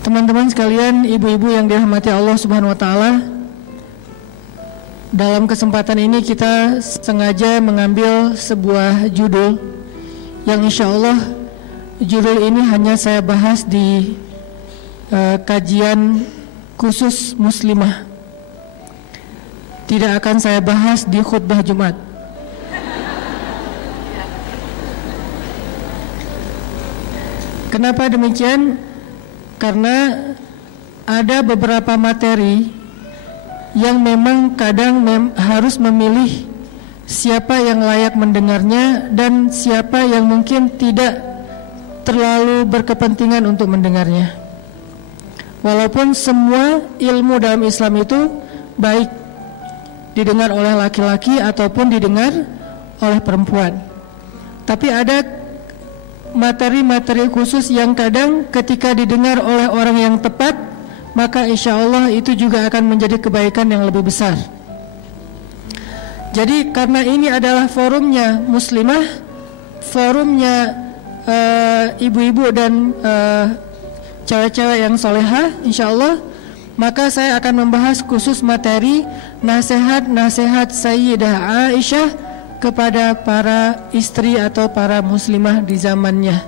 Teman-teman sekalian, ibu-ibu yang dirahmati Allah Subhanahu wa taala, dalam kesempatan ini kita sengaja mengambil sebuah judul yang insya Allah judul ini hanya saya bahas di kajian khusus muslimah. Tidak akan saya bahas di khutbah Jumat. Kenapa demikian? Karena ada beberapa materi yang memang kadang harus memilih siapa yang layak mendengarnya dan siapa yang mungkin tidak terlalu berkepentingan untuk mendengarnya. Walaupun semua ilmu dalam Islam itu baik didengar oleh laki-laki ataupun didengar oleh perempuan, tapi ada materi-materi khusus yang kadang ketika didengar oleh orang yang tepat, maka insya Allah itu juga akan menjadi kebaikan yang lebih besar. Jadi karena ini adalah forumnya muslimah, forumnya ibu-ibu dan cewek-cewek yang solehah, insya Allah, maka saya akan membahas khusus materi nasihat-nasihat Sayyidah Aisyah kepada para istri atau para muslimah di zamannya.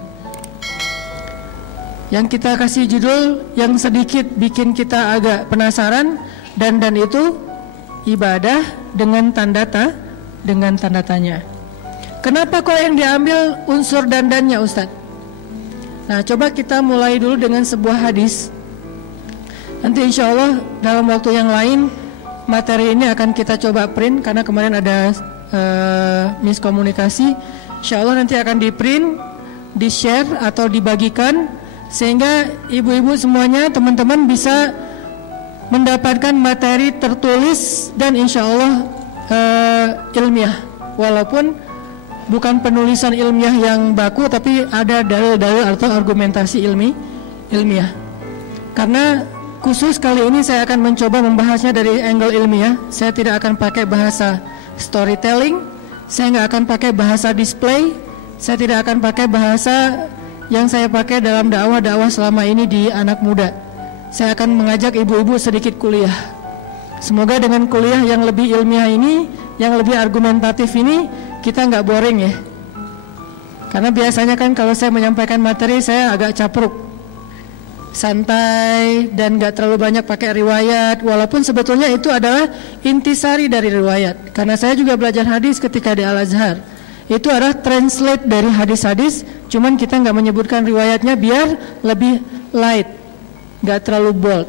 Yang kita kasih judul yang sedikit bikin kita agak penasaran, dan itu ibadah dengan tanda tanya. Kenapa kok yang diambil unsur dandannya, Ustadz? Nah, coba kita mulai dulu dengan sebuah hadis. Nanti insya Allah dalam waktu yang lain materi ini akan kita coba print, karena kemarin ada miskomunikasi. Insya Allah nanti akan di print, di share atau dibagikan, sehingga ibu-ibu semuanya, teman-teman bisa mendapatkan materi tertulis dan insya Allah ilmiah. Walaupun bukan penulisan ilmiah yang baku, tapi ada dalil-dalil atau argumentasi ilmiah. Karena khusus kali ini saya akan mencoba membahasnya dari angle ilmiah. Saya tidak akan pakai bahasa storytelling, saya nggak akan pakai bahasa display, saya tidak akan pakai bahasa yang saya pakai dalam dakwah selama ini di anak muda. Saya akan mengajak ibu-ibu sedikit kuliah. Semoga dengan kuliah yang lebih ilmiah ini, yang lebih argumentatif ini, kita nggak boring ya. Karena biasanya kan kalau saya menyampaikan materi, saya agak capruk, santai, dan gak terlalu banyak pakai riwayat. Walaupun sebetulnya itu adalah intisari dari riwayat, karena saya juga belajar hadis ketika di Al-Azhar. Itu adalah translate dari hadis-hadis, cuman kita gak menyebutkan riwayatnya biar lebih light, gak terlalu bold.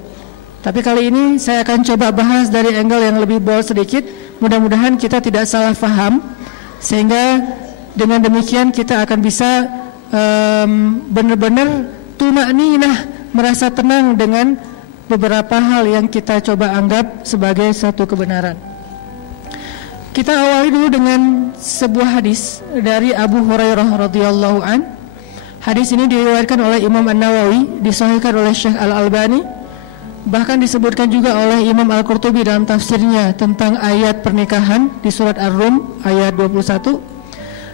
Tapi kali ini saya akan coba bahas dari angle yang lebih bold sedikit. Mudah-mudahan kita tidak salah faham, sehingga dengan demikian kita akan bisa benar-benar tumakninah, merasa tenang dengan beberapa hal yang kita coba anggap sebagai satu kebenaran. Kita awali dulu dengan sebuah hadis dari Abu Hurairah radhiyallahu an. Hadis ini diriwayatkan oleh Imam An-Nawawi, disahihkan oleh Syekh Al-Albani, bahkan disebutkan juga oleh Imam Al-Qurtubi dalam tafsirnya tentang ayat pernikahan di surat Ar-Rum ayat 21.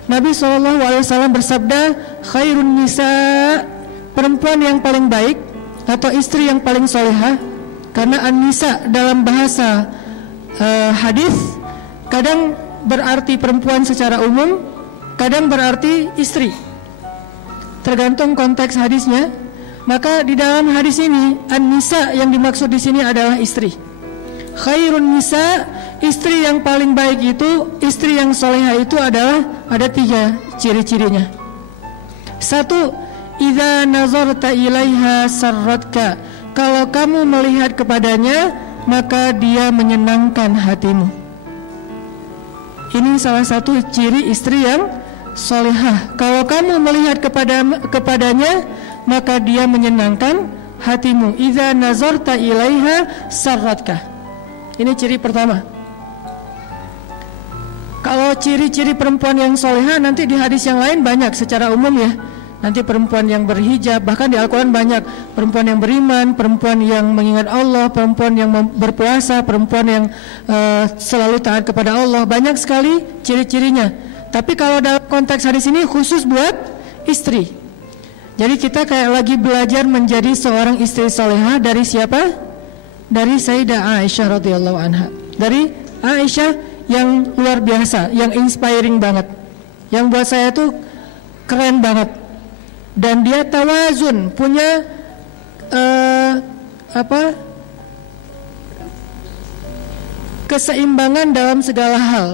Nabi SAW bersabda, khairun nisa, perempuan yang paling baik atau istri yang paling solehah. Karena an-nisa dalam bahasa hadis kadang berarti perempuan secara umum, kadang berarti istri, tergantung konteks hadisnya. Maka di dalam hadis ini an-nisa yang dimaksud di sini adalah istri. Khairun nisa, istri yang paling baik itu, istri yang solehah itu adalah ada 3 ciri-cirinya. 1, idza nazarta ilaiha sarratka, kalau kamu melihat kepadanya maka dia menyenangkan hatimu. Ini salah satu ciri istri yang solehah. Kalau kamu melihat kepadanya maka dia menyenangkan hatimu. Idza nazarta ilaiha sarratka. Ini ciri pertama. Kalau ciri-ciri perempuan yang solehah nanti di hadis yang lain banyak secara umum ya. Nanti perempuan yang berhijab, bahkan di Al-Quran banyak perempuan yang beriman, perempuan yang mengingat Allah, perempuan yang berpuasa, perempuan yang selalu taat kepada Allah. Banyak sekali ciri-cirinya. Tapi kalau dalam konteks hadis ini khusus buat istri. Jadi kita kayak lagi belajar menjadi seorang istri salehah dari siapa? Dari Sayyidah Aisyah radhiyallahu anha. Dari Aisyah yang luar biasa, yang inspiring banget, yang buat saya tuh keren banget. Dan dia tawazun, punya keseimbangan dalam segala hal,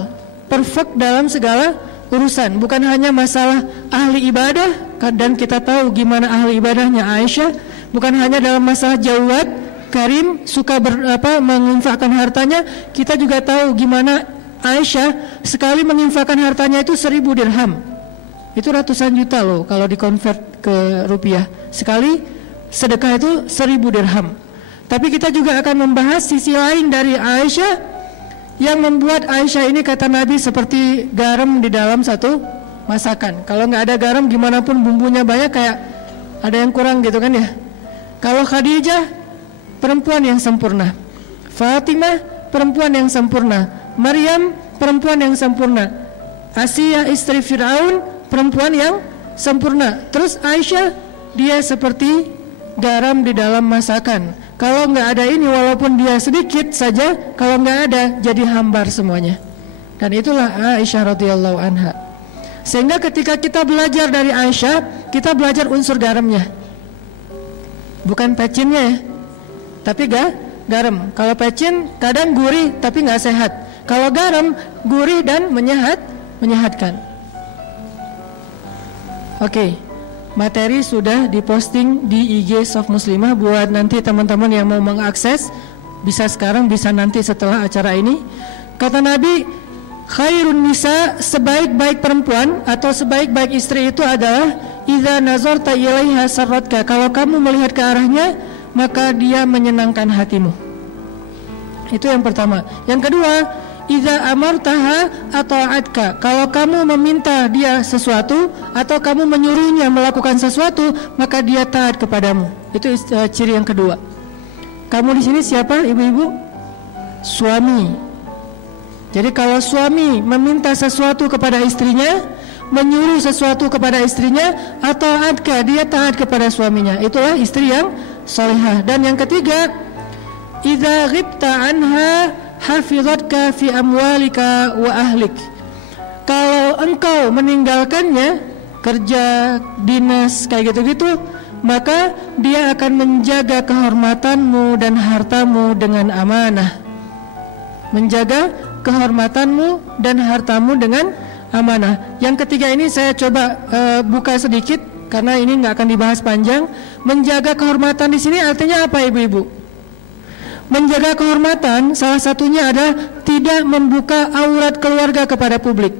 perfect dalam segala urusan. Bukan hanya masalah ahli ibadah, dan kita tahu gimana ahli ibadahnya Aisyah. Bukan hanya dalam masalah jawad, karim, suka menginfakkan hartanya. Kita juga tahu gimana Aisyah sekali menginfakkan hartanya itu 1000 dirham. Itu ratusan juta loh kalau dikonvert ke rupiah. Sekali sedekah itu 1000 dirham. Tapi kita juga akan membahas sisi lain dari Aisyah yang membuat Aisyah ini, kata Nabi, seperti garam di dalam satu masakan. Kalau nggak ada garam, gimana pun bumbunya banyak, kayak ada yang kurang gitu kan ya. Kalau Khadijah, perempuan yang sempurna. Fatimah, perempuan yang sempurna. Maryam, perempuan yang sempurna. Asiyah, istri Fir'aun, perempuan yang sempurna. Terus Aisyah, dia seperti garam di dalam masakan. Kalau nggak ada ini, walaupun dia sedikit saja, kalau nggak ada jadi hambar semuanya. Dan itulah Aisyah radhiyallahu anha. Sehingga ketika kita belajar dari Aisyah, kita belajar unsur garamnya, bukan pecinnya ya, tapi garam. Kalau pecin kadang gurih tapi nggak sehat. Kalau garam gurih dan menyehatkan. Oke. Materi sudah diposting di IG Soft Muslimah. Buat nanti teman-teman yang mau mengakses, bisa sekarang, bisa nanti setelah acara ini. Kata Nabi, khairun nisa, sebaik-baik perempuan atau sebaik-baik istri itu adalah idza nazarta ilaiha sarratka, kalau kamu melihat ke arahnya maka dia menyenangkan hatimu. Itu yang pertama. Yang kedua, idza amartaha ata'atka, kalau kamu meminta dia sesuatu atau kamu menyuruhnya melakukan sesuatu, maka dia taat kepadamu. Itu ciri yang kedua. Kamu di sini siapa, ibu-ibu? Suami. Jadi kalau suami meminta sesuatu kepada istrinya, menyuruh sesuatu kepada istrinya, ata'atka, dia taat kepada suaminya. Itulah istri yang salihah. Dan yang ketiga, idza ghibta anha hafizatka fi amwalika wa ahlik, kalau engkau meninggalkannya, kerja, dinas, kayak gitu-gitu, maka dia akan menjaga kehormatanmu dan hartamu dengan amanah. Menjaga kehormatanmu dan hartamu dengan amanah. Yang ketiga ini saya coba buka sedikit karena ini nggak akan dibahas panjang. Menjaga kehormatan di sini artinya apa, ibu-ibu? Menjaga kehormatan salah satunya adalah tidak membuka aurat keluarga kepada publik.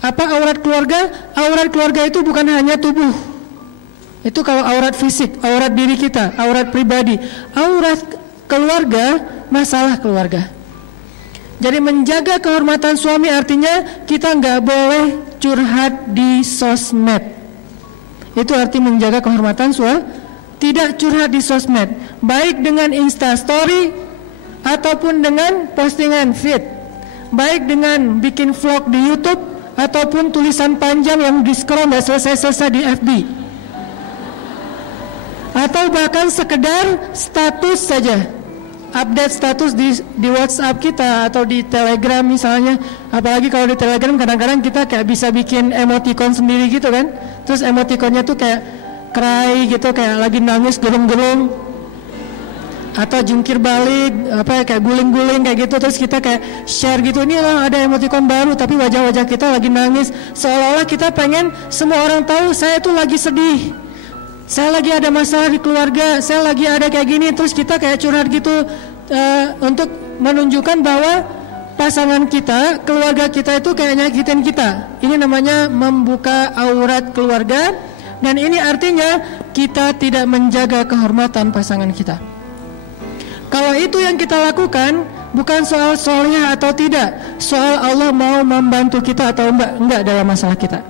Apa aurat keluarga? Aurat keluarga itu bukan hanya tubuh. Itu kalau aurat fisik, aurat diri kita, aurat pribadi. Aurat keluarga, masalah keluarga. Jadi menjaga kehormatan suami artinya kita nggak boleh curhat di sosmed. Itu arti menjaga kehormatan suami. Tidak curhat di sosmed, baik dengan Instastory ataupun dengan postingan feed, baik dengan bikin vlog di YouTube ataupun tulisan panjang yang di-scroll nggak selesai-selesai di FB, atau bahkan sekedar status saja, update status di WhatsApp kita atau di Telegram misalnya. Apalagi kalau di Telegram kadang-kadang kita kayak bisa bikin emoticon sendiri gitu kan. Terus emoticonnya tuh kayak cry gitu, kayak lagi nangis gelung-gelung atau jungkir balik, kayak guling-guling kayak gitu. Terus kita kayak share gitu, ini loh ada emoticon baru tapi wajah-wajah kita lagi nangis, seolah-olah kita pengen semua orang tahu saya tuh lagi sedih, saya lagi ada masalah di keluarga, saya lagi ada kayak gini. Terus kita kayak curhat gitu untuk menunjukkan bahwa pasangan kita, keluarga kita itu kayak nyakitin kita. Ini namanya membuka aurat keluarga. Dan ini artinya kita tidak menjaga kehormatan pasangan kita. Kalau itu yang kita lakukan, bukan soal soleh atau tidak, soal Allah mau membantu kita atau enggak dalam masalah kita.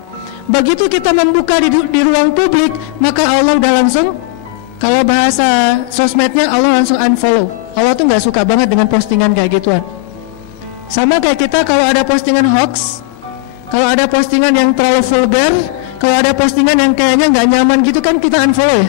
Begitu kita membuka di ruang publik, maka Allah udah langsung, kalau bahasa sosmednya, Allah langsung unfollow. Allah tuh gak suka banget dengan postingan kayak gituan. Sama kayak kita kalau ada postingan hoax, kalau ada postingan yang terlalu vulgar, Kalau ada postingan yang kayaknya nggak nyaman gitu kan kita unfollow ya.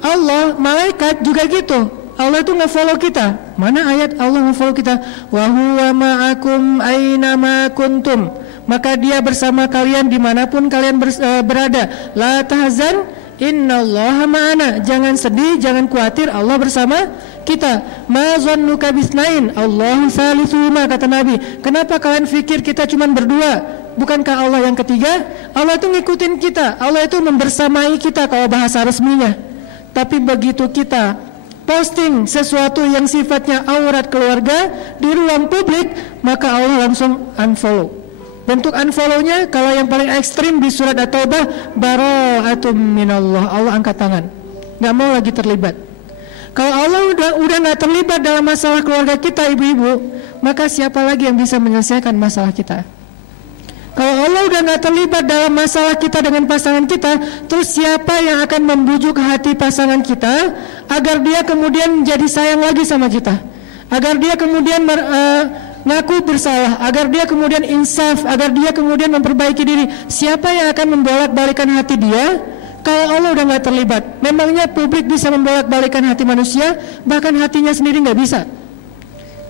Allah, malaikat juga gitu. Allah itu nge-follow kita. Mana ayat Allah nge-follow kita? Wa huwa ma'akum aynama kuntum. Maka dia bersama kalian dimanapun kalian berada. La tahzan, innallaha ma'ana. Jangan sedih, jangan khawatir, Allah bersama kita. Ma zannuka bisnain, Allahu salisuhuma, kata Nabi. Kenapa kalian pikir kita cuma berdua? Bukankah Allah yang ketiga? Allah itu ngikutin kita. Allah itu membersamai kita kalau bahasa resminya. Tapi begitu kita posting sesuatu yang sifatnya aurat keluarga di ruang publik, maka Allah langsung unfollow. Bentuk unfollow-nya kalau yang paling ekstrim di surat At-Taubah, bara'atum minallah, Allah angkat tangan, nggak mau lagi terlibat. Kalau Allah udah nggak terlibat dalam masalah keluarga kita, ibu-ibu, maka siapa lagi yang bisa menyelesaikan masalah kita? Kalau Allah udah nggak terlibat dalam masalah kita dengan pasangan kita, terus siapa yang akan membujuk hati pasangan kita agar dia kemudian jadi sayang lagi sama kita, agar dia kemudian ngaku bersalah, agar dia kemudian insaf, agar dia kemudian memperbaiki diri? Siapa yang akan membolak-balikan hati dia kalau Allah udah nggak terlibat? Memangnya publik bisa membolak-balikan hati manusia? Bahkan hatinya sendiri nggak bisa,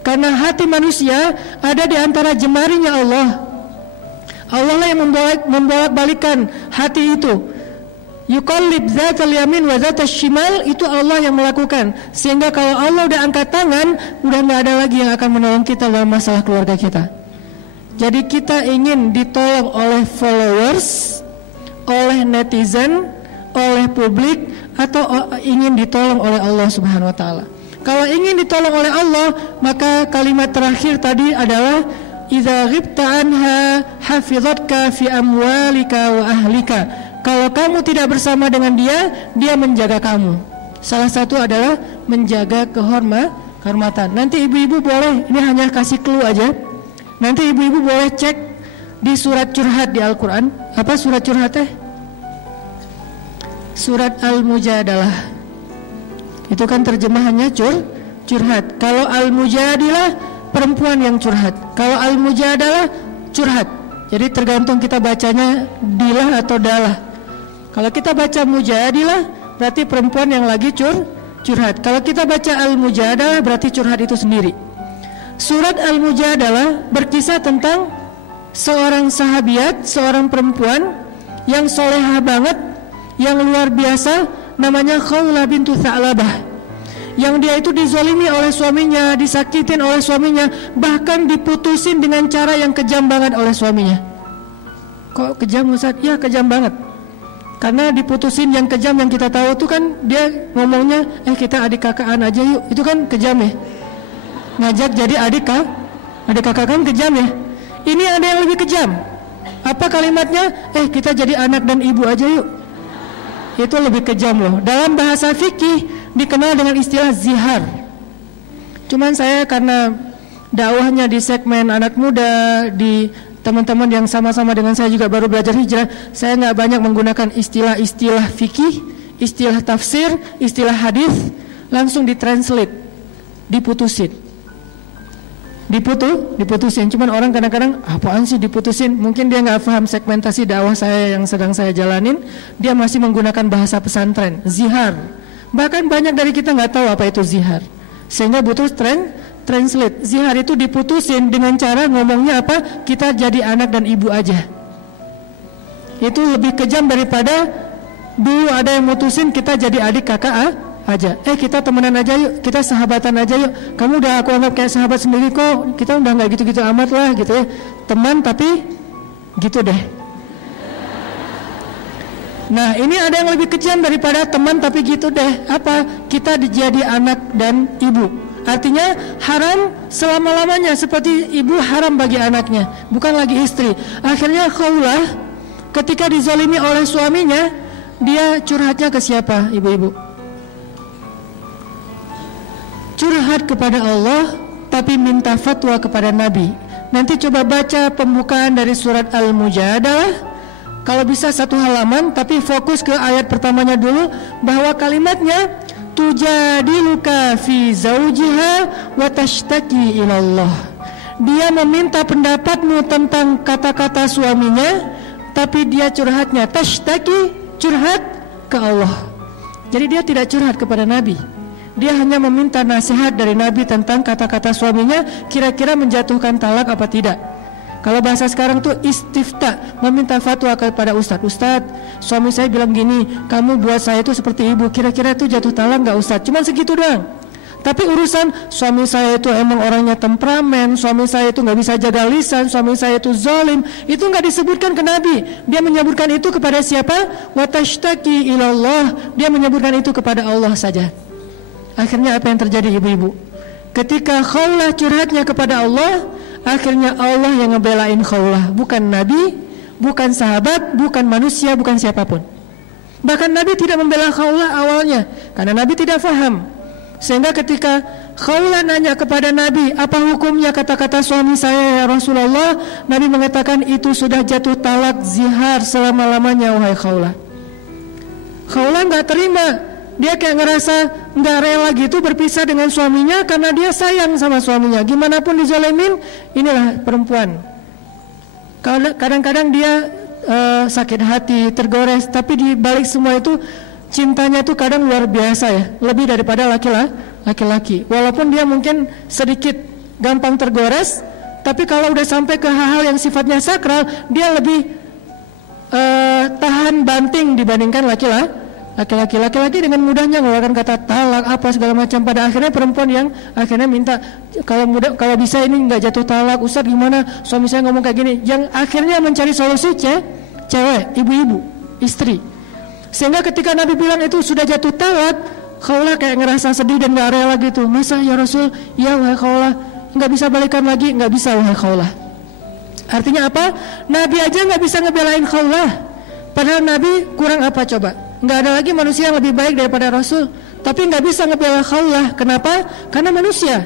karena hati manusia ada di antara jemarinya Allah. Allah lah yang membolak-balikan hati itu. Yuqallib zatal yamin wa zatal shimal, itu Allah yang melakukan. Sehingga kalau Allah udah angkat tangan, udah gak ada lagi yang akan menolong kita dalam masalah keluarga kita. Jadi kita ingin ditolong oleh followers, oleh netizen, oleh publik, atau ingin ditolong oleh Allah Subhanahu wa ta'ala. Kalau ingin ditolong oleh Allah, maka kalimat terakhir tadi adalah idza ghibta anha hafizatka fi amwalika wa ahlika. Kalau kamu tidak bersama dengan dia, dia menjaga kamu. Salah satu adalah menjaga kehormatan. Nanti ibu-ibu boleh, ini hanya kasih clue aja. Nanti ibu-ibu boleh cek di surat curhat di Al-Qur'an. Apa surat curhat teh? Surat Al-Mujadalah. Itu kan terjemahannya curhat. Kalau Al-Mujadilah, perempuan yang curhat. Kalau Al-Mujadalah, curhat. Jadi tergantung kita bacanya dilah atau dalah. Kalau kita baca Mujadilah, berarti perempuan yang lagi curhat. Kalau kita baca Al-Mujadalah, berarti curhat itu sendiri. Surat Al-Mujadalah berkisah tentang seorang sahabiat, seorang perempuan yang solehah banget, yang luar biasa, namanya Khawlah bintu Tha'labah. Yang dia itu dizolimi oleh suaminya, disakitin oleh suaminya, bahkan diputusin dengan cara yang kejam banget oleh suaminya. Kok kejam Ustaz? Ya kejam banget. Karena diputusin yang kejam yang kita tahu tuh kan dia ngomongnya, kita adik kakaan aja yuk. Itu kan kejam ya. Ngajak jadi adik kakak kan kejam ya. Ini ada yang lebih kejam. Apa kalimatnya? Kita jadi anak dan ibu aja yuk. Itu lebih kejam loh. Dalam bahasa fikih dikenal dengan istilah zihar. Cuman saya karena dakwahnya di segmen anak muda, di teman-teman yang sama-sama dengan saya juga baru belajar hijrah, saya nggak banyak menggunakan istilah-istilah fikih, istilah tafsir, istilah hadis, langsung ditranslate, diputusin. Cuman orang kadang-kadang apaan sih diputusin? Mungkin dia nggak paham segmentasi dakwah saya yang sedang saya jalanin. Dia masih menggunakan bahasa pesantren, zihar. Bahkan banyak dari kita nggak tahu apa itu zihar, sehingga butuh translate. Zihar itu diputusin dengan cara ngomongnya apa? Kita jadi anak dan ibu aja. Itu lebih kejam daripada dulu ada yang mutusin kita jadi adik kakak aja. Kita temenan aja yuk, kita sahabatan aja yuk. Kamu udah aku anggap kayak sahabat sendiri kok. Kita udah nggak gitu-gitu amat lah gitu ya. Teman tapi gitu deh. Nah ini ada yang lebih kejam daripada teman tapi gitu deh. Apa? Kita jadi anak dan ibu. Artinya haram selama-lamanya, seperti ibu haram bagi anaknya, bukan lagi istri. Akhirnya Khawlah ketika dizalimi oleh suaminya, dia curhatnya ke siapa ibu-ibu? Curhat kepada Allah, tapi minta fatwa kepada Nabi. Nanti coba baca pembukaan dari surat Al-Mujadalah. Kalau bisa satu halaman, tapi fokus ke ayat pertamanya dulu, bahwa kalimatnya tujadiluka fi zawjiha wa tashtaki ilallah. Dia meminta pendapatmu tentang kata-kata suaminya, tapi dia curhatnya tashtaki, curhat ke Allah. Jadi dia tidak curhat kepada Nabi. Dia hanya meminta nasihat dari Nabi tentang kata-kata suaminya, kira-kira menjatuhkan talak apa tidak. Kalau bahasa sekarang tuh istifta, meminta fatwa kepada ustadz. Ustadz, suami saya bilang gini, kamu buat saya itu seperti ibu, kira-kira itu jatuh talak nggak ustadz? Cuman segitu doang. Tapi urusan suami saya itu emang orangnya temperamen, suami saya itu nggak bisa jaga lisan, suami saya itu zalim, itu nggak disebutkan ke Nabi. Dia menyebutkan itu kepada siapa? Watashtaki ilallah. Dia menyebutkan itu kepada Allah saja. Akhirnya apa yang terjadi ibu-ibu? Ketika Khawlah curhatnya kepada Allah, akhirnya Allah yang ngebelain Khawlah, bukan Nabi, bukan sahabat, bukan manusia, bukan siapapun. Bahkan Nabi tidak membela Khawlah awalnya, karena Nabi tidak faham. Sehingga ketika Khawlah nanya kepada Nabi, apa hukumnya kata-kata suami saya ya Rasulullah? Nabi mengatakan itu sudah jatuh talak zihar selama-lamanya wahai Khawlah. Khawlah gak terima. Dia kayak ngerasa gak rela gitu berpisah dengan suaminya karena dia sayang sama suaminya. Gimana pun dizalimin, inilah perempuan. Kadang-kadang dia sakit hati, tergores, tapi di balik semua itu cintanya itu kadang luar biasa ya, lebih daripada laki-laki. Walaupun dia mungkin sedikit gampang tergores, tapi kalau udah sampai ke hal-hal yang sifatnya sakral, dia lebih tahan banting dibandingkan laki-laki. Laki-laki dengan mudahnya mengeluarkan kata talak apa segala macam. Pada akhirnya perempuan yang akhirnya minta kalau bisa ini nggak jatuh talak, Ustaz gimana suami saya ngomong kayak gini, yang akhirnya mencari solusi cewek, ibu-ibu, istri. Sehingga ketika Nabi bilang itu sudah jatuh talak, Khawlah kayak ngerasa sedih dan gak rela gitu. Masa ya Rasul, ya wahai Khawlah, gak bisa balikan lagi? Gak bisa wahai Khawlah. Artinya apa? Nabi aja gak bisa ngebelain Khawlah. Padahal Nabi kurang apa coba? Gak ada lagi manusia yang lebih baik daripada Rasul, tapi gak bisa ngebela Khawlah. Kenapa? Karena manusia.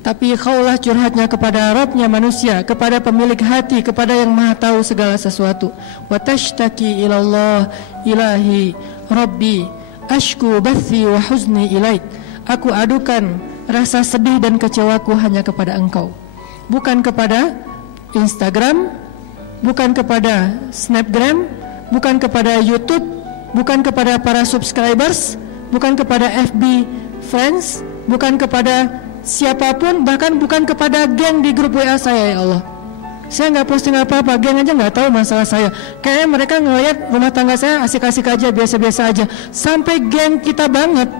Tapi Khawlah curhatnya kepada Rabbnya manusia, kepada pemilik hati, kepada yang maha tahu segala sesuatu. Wa tashtaki ilallah, ilahi Rabbi ashku bathi wa huzni ilaik. Aku adukan rasa sedih dan kecewaku hanya kepada engkau, bukan kepada Instagram, bukan kepada Snapgram, bukan kepada YouTube, bukan kepada para subscribers, bukan kepada FB friends, bukan kepada siapapun, bahkan bukan kepada geng di grup WA saya ya Allah. Saya gak posting apa-apa, geng aja gak tahu masalah saya. Kayaknya mereka ngeliat rumah tangga saya asik-asik aja, biasa-biasa aja. Sampai geng kita banget,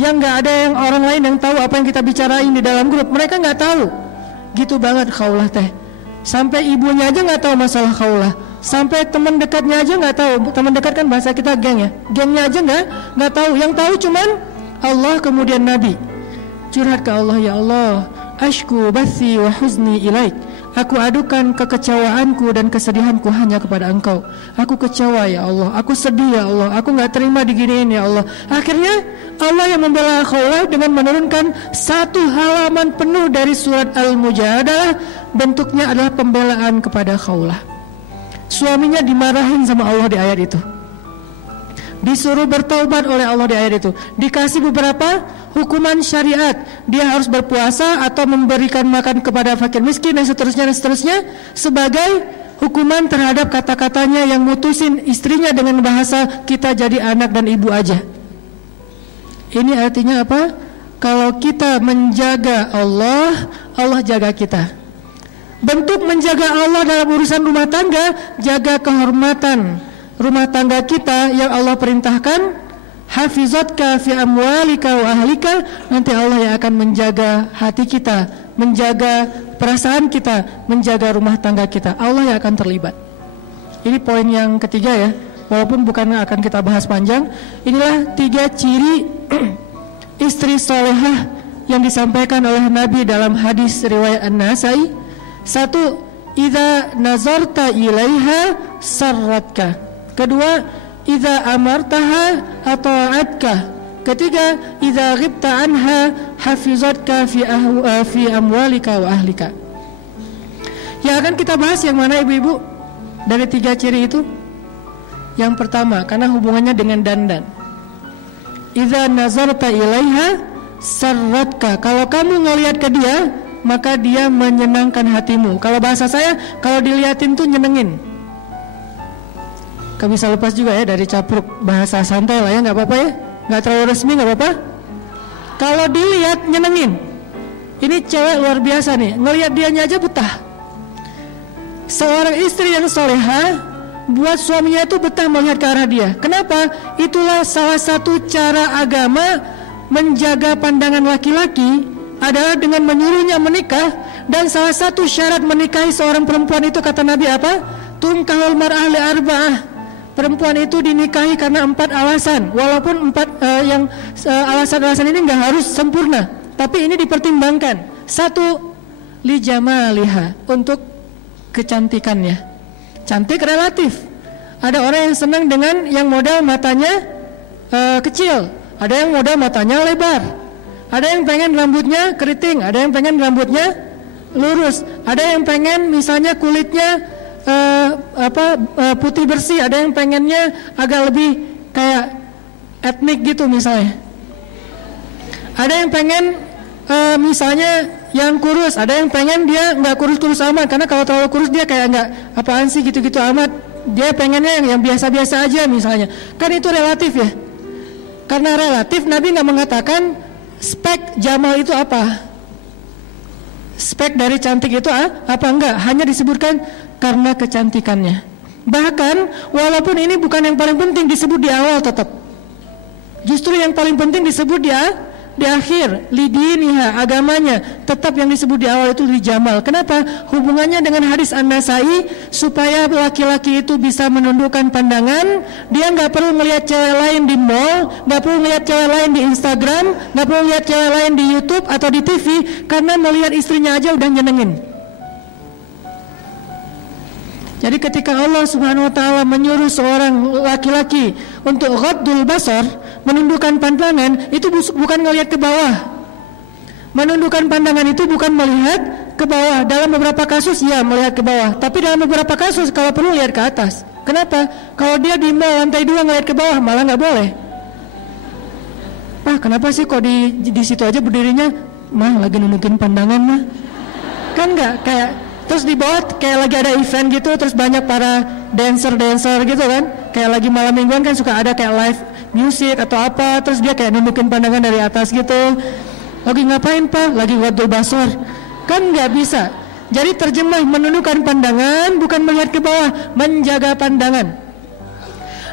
yang gak ada yang orang lain yang tahu apa yang kita bicarain di dalam grup, mereka gak tahu. Gitu banget Khawlah teh. Sampai ibunya aja gak tahu masalah Khawlah, sampai teman dekatnya aja gak tahu. Teman dekat kan bahasa kita geng ya, gengnya aja gak tahu. Yang tahu cuman Allah kemudian Nabi. Curhat ke Allah, ya Allah, ashku bathi wa huzni ilaik. Aku adukan kekecewaanku dan kesedihanku hanya kepada engkau. Aku kecewa ya Allah, aku sedih ya Allah, aku gak terima diginiin ya Allah. Akhirnya Allah yang membela Khawlah dengan menurunkan 1 halaman penuh dari surat Al-Mujadalah. Bentuknya adalah pembelaan kepada Khawlah. Suaminya dimarahin sama Allah di ayat itu, disuruh bertaubat oleh Allah di ayat itu, dikasih beberapa hukuman syariat. Dia harus berpuasa atau memberikan makan kepada fakir miskin dan seterusnya sebagai hukuman terhadap kata-katanya yang mutusin istrinya dengan bahasa kita jadi anak dan ibu aja. Ini artinya apa? Kalau kita menjaga Allah, Allah jaga kita. Bentuk menjaga Allah dalam urusan rumah tangga, jaga kehormatan rumah tangga kita yang Allah perintahkan. Hafizatka fi amwalika wa ahlika. Nanti Allah yang akan menjaga hati kita, menjaga perasaan kita, menjaga rumah tangga kita. Allah yang akan terlibat. Ini poin yang ketiga ya, walaupun bukan akan kita bahas panjang. Inilah 3 ciri istri solehah yang disampaikan oleh Nabi dalam hadis riwayat An-Nasai. 1, idza nazarta ilaiha sarratka. Kedua, idza amartaha ata'atka. Ketiga, idza ghibta anha hafizatka fi amwalika wa ahlika. Yang akan kita bahas yang mana ibu-ibu dari 3 ciri itu? Yang pertama, karena hubungannya dengan dandan. Idza nazarta ilaiha sarratka. Kalau kamu ngelihat ke dia, maka dia menyenangkan hatimu. Kalau bahasa saya, kalau dilihatin tuh nyenengin. Gak bisa lepas juga ya dari capruk bahasa santai lah ya, nggak apa-apa ya, nggak terlalu resmi, nggak apa-apa. Kalau dilihat nyenengin. Ini cewek luar biasa nih, ngelihat dianya aja betah. Seorang istri yang soleha buat suaminya itu betah melihat ke arah dia. Kenapa? Itulah salah satu cara agama menjaga pandangan laki-laki adalah dengan menyuruhnya menikah. Dan salah satu syarat menikahi seorang perempuan itu kata Nabi apa? Tunkahul mar'ah li arba'ah. Perempuan itu dinikahi karena 4 alasan. Walaupun alasan-alasan ini nggak harus sempurna, tapi ini dipertimbangkan. 1, li jamaliha, untuk kecantikannya. Cantik relatif. Ada orang yang senang dengan yang model matanya kecil, ada yang model matanya lebar, ada yang pengen rambutnya keriting, ada yang pengen rambutnya lurus, ada yang pengen misalnya kulitnya putih bersih, ada yang pengennya agak lebih kayak etnik gitu misalnya. Ada yang pengen misalnya yang kurus, ada yang pengen dia nggak kurus-kurus amat, karena kalau terlalu kurus dia kayak nggak apaan sih gitu-gitu amat. Dia pengennya yang biasa-biasa aja misalnya. Kan itu relatif ya. Karena relatif, Nabi nggak mengatakan spek Jamal itu apa, spek dari cantik itu apa enggak, hanya disebutkan karena kecantikannya. Bahkan walaupun ini bukan yang paling penting disebut di awal, tetap justru yang paling penting disebut di akhir, lidiniha, agamanya, tetap yang disebut di awal itu li jamal. Kenapa? Hubungannya dengan hadis An-Nasai, supaya laki-laki itu bisa menundukkan pandangan. Dia nggak perlu melihat cewek lain di mall, nggak perlu melihat cewek lain di Instagram, nggak perlu melihat cewek lain di YouTube atau di TV, karena melihat istrinya aja udah nyenengin. Jadi ketika Allah Subhanahu wa taala menyuruh seorang laki-laki untuk ghaddul basar, menundukkan pandangan, itu bukan melihat ke bawah. Menundukkan pandangan itu bukan melihat ke bawah. Dalam beberapa kasus ya melihat ke bawah, tapi dalam beberapa kasus kalau perlu lihat ke atas. Kenapa? Kalau dia di mall lantai 2 ngelihat ke bawah malah nggak boleh. Pak, kenapa sih kok di situ aja berdirinya? Mah lagi nundukin pandangan mah. Kan nggak kayak. Terus di bawah kayak lagi ada event gitu, terus banyak para dancer gitu kan, kayak lagi malam mingguan kan suka ada kayak live music atau apa, terus dia kayak nundukin pandangan dari atas gitu. Lagi ngapain Pak? Lagi ghaddul basar. Kan nggak bisa. Jadi terjemah menundukkan pandangan bukan melihat ke bawah, menjaga pandangan.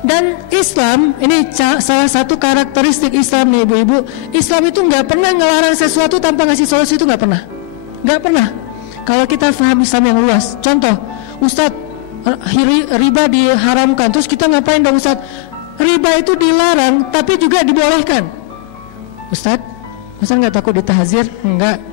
Dan Islam ini salah satu karakteristik Islam nih ibu-ibu. Islam itu nggak pernah ngelarang sesuatu tanpa ngasih solusi, itu nggak pernah. Kalau kita paham Islam yang luas, contoh, Ustadz, riba diharamkan, terus kita ngapain dong Ustadz? Riba itu dilarang, tapi juga dibolehkan. Ustadz nggak takut ditahzir? Enggak.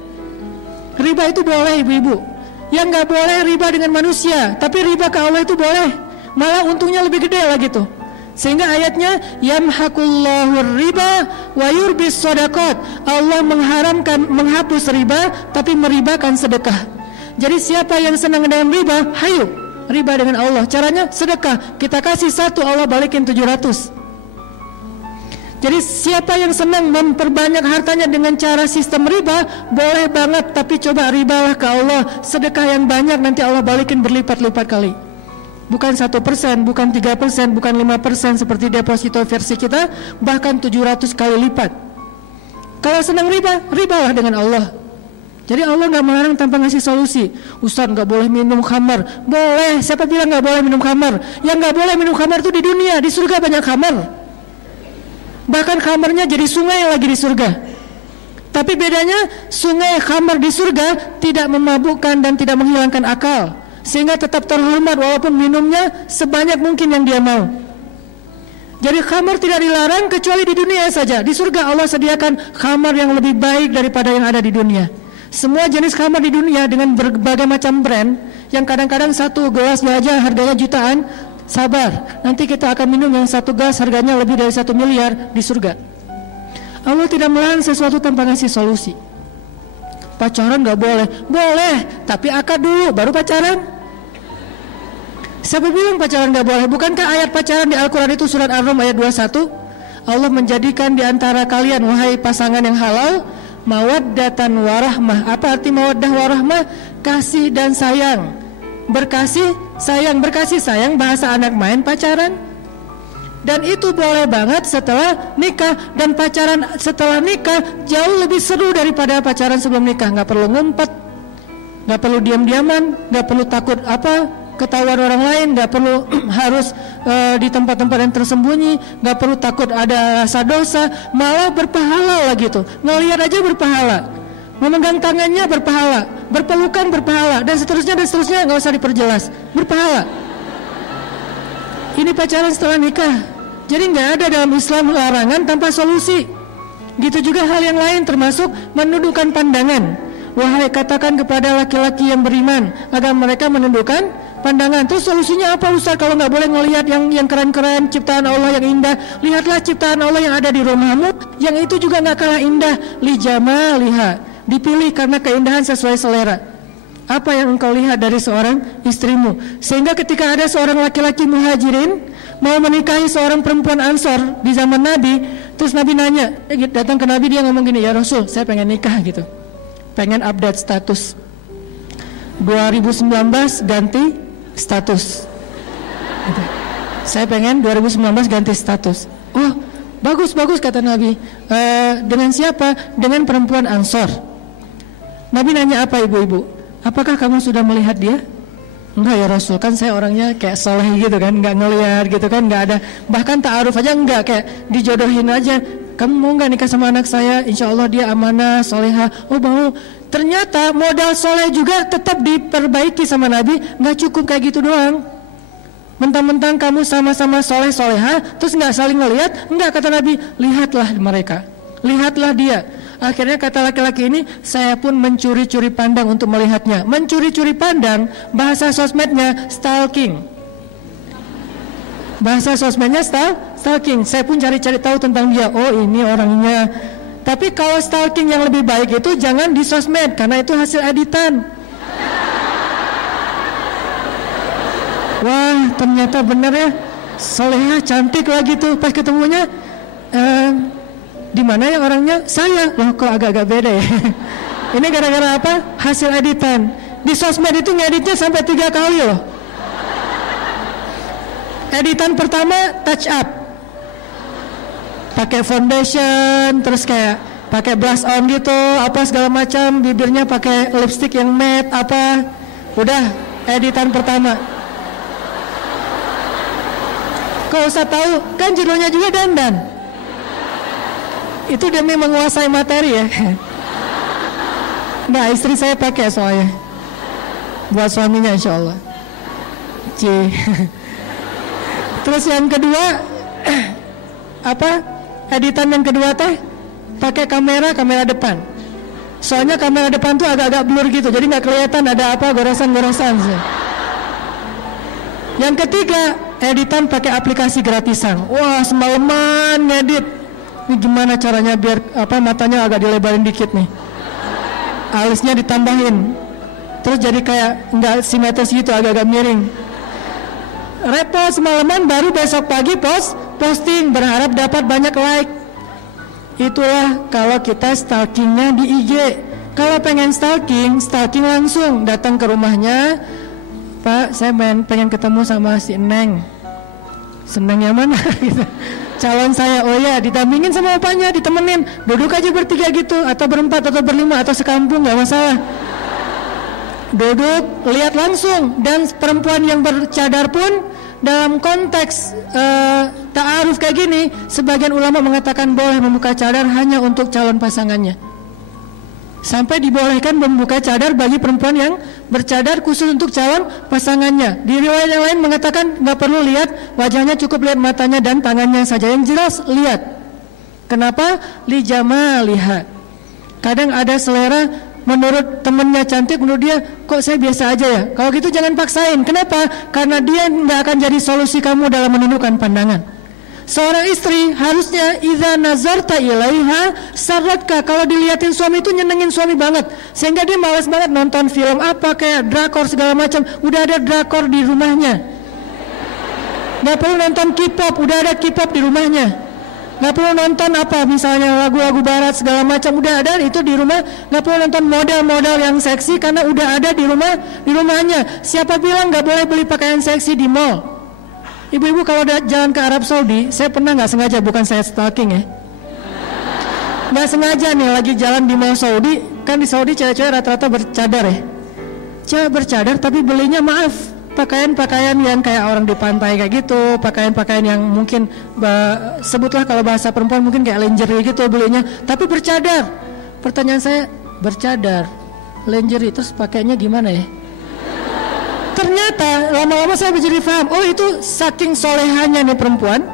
Riba itu boleh ibu-ibu. Yang nggak boleh riba dengan manusia, tapi riba ke Allah itu boleh. Malah untungnya lebih gede lah gitu. Sehingga ayatnya yamhaqullahu riba wa yurbis shadaqat. Allah menghapus riba tapi meribakan sedekah. Jadi siapa yang senang dengan riba, hayu riba dengan Allah. Caranya sedekah, kita kasih 1, Allah balikin 700. Jadi siapa yang senang memperbanyak hartanya dengan cara sistem riba, boleh banget, tapi coba ribalah ke Allah, sedekah yang banyak, nanti Allah balikin berlipat-lipat kali. Bukan 1%, bukan 3%, bukan 5% seperti deposito versi kita, bahkan 700 kali lipat. Kalau senang riba, ribalah dengan Allah. Jadi Allah nggak melarang tanpa ngasih solusi. Ustaz nggak boleh minum khamar, boleh. Siapa bilang nggak boleh minum khamar? Yang nggak boleh minum khamar itu di dunia, di surga banyak khamar. Bahkan khamarnya jadi sungai lagi di surga. Tapi bedanya sungai khamar di surga tidak memabukkan dan tidak menghilangkan akal, sehingga tetap terhormat walaupun minumnya sebanyak mungkin yang dia mau. Jadi khamar tidak dilarang kecuali di dunia saja. Di surga Allah sediakan khamar yang lebih baik daripada yang ada di dunia. Semua jenis khamar di dunia dengan berbagai macam brand, yang kadang-kadang 1 gelasnya aja harganya jutaan. Sabar, nanti kita akan minum yang 1 gelas harganya lebih dari 1 miliar di surga. Allah tidak melarang sesuatu tanpa ngasih solusi. Pacaran gak boleh? Boleh, tapi akad dulu baru pacaran. Siapa bilang pacaran gak boleh? Bukankah ayat pacaran di Al-Quran itu surat Ar-Rum ayat 21? Allah menjadikan di antara kalian, wahai pasangan yang halal, mawaddatan warahmah. Apa arti mawaddah warahmah? Kasih dan sayang. Berkasih sayang, berkasih sayang, bahasa anak main pacaran. Dan itu boleh banget setelah nikah. Dan pacaran setelah nikah jauh lebih seru daripada pacaran sebelum nikah. Gak perlu ngumpet, gak perlu diam-diaman, gak perlu takut ketahuan orang lain, gak perlu harus di tempat-tempat yang tersembunyi, gak perlu takut ada rasa dosa, malah berpahala lah gitu. Ngelihat aja berpahala, memegang tangannya berpahala, berpelukan berpahala, dan seterusnya gak usah diperjelas, berpahala. Ini pacaran setelah nikah. Jadi gak ada dalam Islam larangan tanpa solusi. Gitu juga hal yang lain, termasuk menundukkan pandangan. Wahai, katakan kepada laki-laki yang beriman agar mereka menundukkan pandangan. Terus solusinya apa Ustaz? Kalau nggak boleh ngelihat yang keren-keren, ciptaan Allah yang indah, lihatlah ciptaan Allah yang ada di rumahmu, yang itu juga nggak kalah indah. Li jamaliha, dipilih karena keindahan sesuai selera. Apa yang engkau lihat dari seorang istrimu? Sehingga ketika ada seorang laki-laki muhajirin mau menikahi seorang perempuan Ansor di zaman Nabi, terus Nabi nanya, datang ke Nabi, dia ngomong gini, ya Rasul, saya pengen nikah gitu, pengen update status 2019 ganti status gitu. Saya pengen 2019 ganti status. Oh bagus kata Nabi. Dengan siapa? Dengan perempuan Ansor. Nabi nanya, apa ibu-ibu, apakah kamu sudah melihat dia? Enggak ya Rasul, kan saya orangnya kayak soleh gitu kan, nggak ngelihat gitu kan, nggak ada, bahkan ta'aruf aja enggak, kayak dijodohin aja. Kamu mau nggak nikah sama anak saya? Insya Allah dia amanah, soleha. Oh mau. Ternyata modal soleh juga tetap diperbaiki sama Nabi. Nggak cukup kayak gitu doang. Mentang-mentang kamu sama-sama soleh soleha, terus nggak saling ngelihat? Enggak, kata Nabi. Lihatlah mereka, lihatlah dia. Akhirnya kata laki-laki ini, saya pun mencuri-curi pandang untuk melihatnya. Mencuri-curi pandang, bahasa sosmednya stalking. Bahasa sosmednya stalking. Saya pun cari-cari tahu tentang dia. Oh ini orangnya. Tapi kalau stalking yang lebih baik itu jangan di sosmed, karena itu hasil editan. Wah ternyata bener ya, soleha, cantik lagi tuh. Pas ketemunya, di mana ya orangnya? Saya. Loh kok agak-agak beda ya. Ini gara-gara apa? Hasil editan. Di sosmed itu ngeditnya sampai 3 kali loh. Editan pertama touch up, pakai foundation, terus kayak pakai blush on gitu, apa segala macam, bibirnya pakai lipstick yang matte apa. Udah, editan pertama. Kau usah tahu, kan judulnya juga dandan. Itu demi menguasai materi ya. Nah, istri saya pakai soalnya, buat suaminya insya Allah. Terus yang kedua, apa? Editan yang kedua teh pakai kamera depan. Soalnya kamera depan tuh agak-agak blur gitu, jadi nggak kelihatan ada apa goresan-goresan sih. Yang ketiga, editan pakai aplikasi gratisan. Wah, semalaman ngedit. Ini gimana caranya biar apa matanya agak dilebarin dikit nih, alisnya ditambahin, terus jadi kayak nggak simetris gitu, agak-agak miring. Repot semalaman, baru besok pagi posting, berharap dapat banyak like. Itulah kalau kita stalkingnya di IG. Kalau pengen stalking langsung datang ke rumahnya. Pak, saya pengen ketemu sama si Neng. Seneng yang mana? Gitu. Calon saya. Oh ya, didampingin sama opanya, ditemenin. Duduk aja bertiga gitu, atau berempat, atau berlima, atau sekampung, gak masalah. Duduk, lihat langsung. Dan perempuan yang bercadar pun dalam konteks ta'aruf kayak gini, sebagian ulama mengatakan boleh membuka cadar hanya untuk calon pasangannya. Sampai dibolehkan membuka cadar bagi perempuan yang bercadar khusus untuk calon pasangannya. Di riwayat yang lain mengatakan nggak perlu lihat wajahnya, cukup lihat matanya dan tangannya saja. Yang jelas lihat. Kenapa? Li jamaliha. Kadang ada selera, menurut temennya cantik, menurut dia kok saya biasa aja ya. Kalau gitu jangan paksain. Kenapa? Karena dia nggak akan jadi solusi kamu dalam menundukkan pandangan. Seorang istri harusnya idza nazarta ilaiha saratka. Kalau dilihatin suami itu nyenengin suami banget, sehingga dia malas banget nonton film apa kayak drakor segala macam. Udah ada drakor di rumahnya. Gak perlu nonton K-pop, udah ada K-pop di rumahnya. nggak perlu nonton apa misalnya lagu-lagu barat segala macam, udah ada itu di rumah. Nggak perlu nonton model-model yang seksi karena udah ada di rumahnya. Siapa bilang nggak boleh beli pakaian seksi di mall? Ibu-ibu kalau jalan ke Arab Saudi, saya pernah nggak sengaja, bukan saya stalking ya, nggak sengaja nih lagi jalan di mall Saudi, kan di Saudi cewek-cewek rata-rata bercadar ya, cewek bercadar tapi belinya maaf pakaian-pakaian yang kayak orang di pantai kayak gitu, pakaian-pakaian yang mungkin sebutlah kalau bahasa perempuan mungkin kayak lingerie gitu belinya, tapi bercadar. Pertanyaan saya, bercadar, lingerie, terus pakainya gimana ya? Ternyata lama-lama saya menjadi paham, oh itu saking solehannya nih perempuan,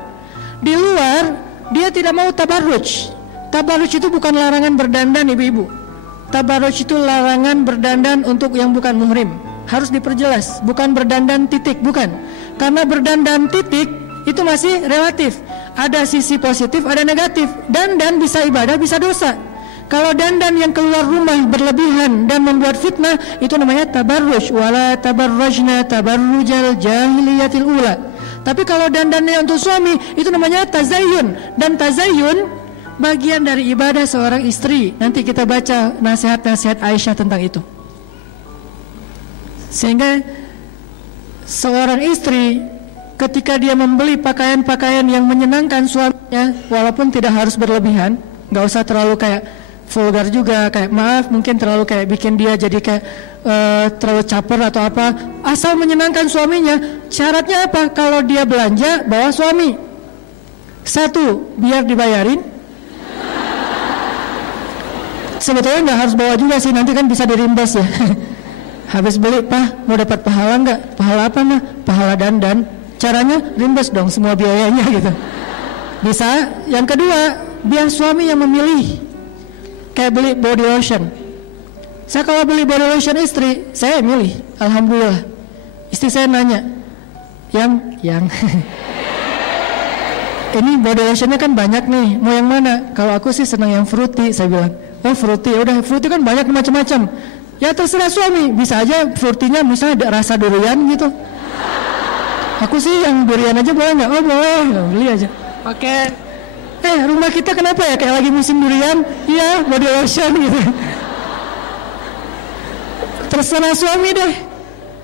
di luar dia tidak mau tabarruj. Tabarruj itu bukan larangan berdandan ibu-ibu. Tabarruj itu larangan berdandan untuk yang bukan muhrim. Harus diperjelas, bukan berdandan titik, bukan. Karena berdandan titik itu masih relatif. Ada sisi positif, ada negatif. Dandan bisa ibadah, bisa dosa. Kalau dandan yang keluar rumah berlebihan dan membuat fitnah, itu namanya tabarruj. Wala tabarrujna tabarrujal jahiliyatil ula. Tapi kalau dandannya untuk suami, itu namanya tazayyun. Dan tazayyun bagian dari ibadah seorang istri. Nanti kita baca nasihat-nasihat Aisyah tentang itu. Sehingga seorang istri ketika dia membeli pakaian-pakaian yang menyenangkan suaminya, walaupun tidak harus berlebihan, nggak usah terlalu kayak vulgar juga, kayak maaf mungkin terlalu kayak bikin dia jadi kayak terlalu caper atau apa, asal menyenangkan suaminya. Syaratnya apa? Kalau dia belanja bawa suami. Satu, biar dibayarin. Sebetulnya nggak harus bawa juga sih, nanti kan bisa dirimbas ya. Habis beli, Pak mau dapat pahala nggak? Pahala apa mah? Pahala dandan. Caranya rimbas dong semua biayanya gitu. Bisa. Yang kedua, biar suami yang memilih. Kayak beli body lotion. Saya kalau beli body lotion istri, saya milih. Alhamdulillah. Istri saya nanya, yang ini body lotionnya kan banyak nih, mau yang mana? Kalau aku sih senang yang fruity, saya bilang. Oh fruity, udah fruity kan banyak macam-macam. Ya terserah suami, bisa aja fruitynya misalnya ada rasa durian gitu. Aku sih yang durian aja boleh nggak? Oh boleh, beli aja. Pakai. Rumah kita kenapa ya kayak lagi musim durian? Iya, body lotion gitu. Terserah suami deh.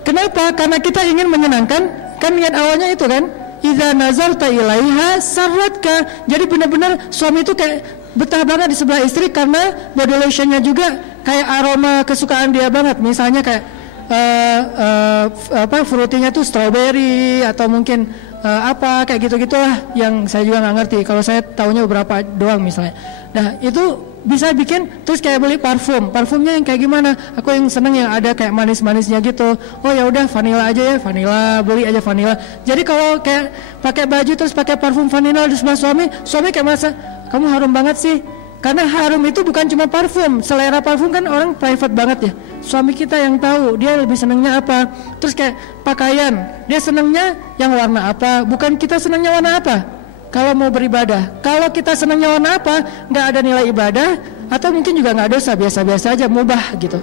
Kenapa? Karena kita ingin menyenangkan. Kan niat awalnya itu kan. Idza nazarta ilaiha sarratka. Jadi benar-benar suami itu kayak betah banget di sebelah istri karena body lotionnya juga kayak aroma kesukaan dia banget. Misalnya kayak fruitinya tuh strawberry atau mungkin apa kayak gitu-gitulah yang saya juga nggak ngerti. Kalau saya taunya beberapa doang misalnya. Nah itu bisa bikin terus kayak beli parfumnya yang kayak gimana? Aku yang seneng yang ada kayak manis-manisnya gitu. Oh ya udah vanilla aja ya, vanilla, beli aja vanilla. Jadi kalau kayak pakai baju terus pakai parfum vanilla di sebelah suami kayak merasa kamu harum banget sih. Karena harum itu bukan cuma parfum, selera parfum kan orang private banget ya. Suami kita yang tahu dia lebih senangnya apa. Terus kayak pakaian, dia senangnya yang warna apa, bukan kita senangnya warna apa. Kalau mau beribadah, kalau kita senangnya warna apa, nggak ada nilai ibadah, atau mungkin juga nggak dosa, biasa-biasa aja, mubah gitu.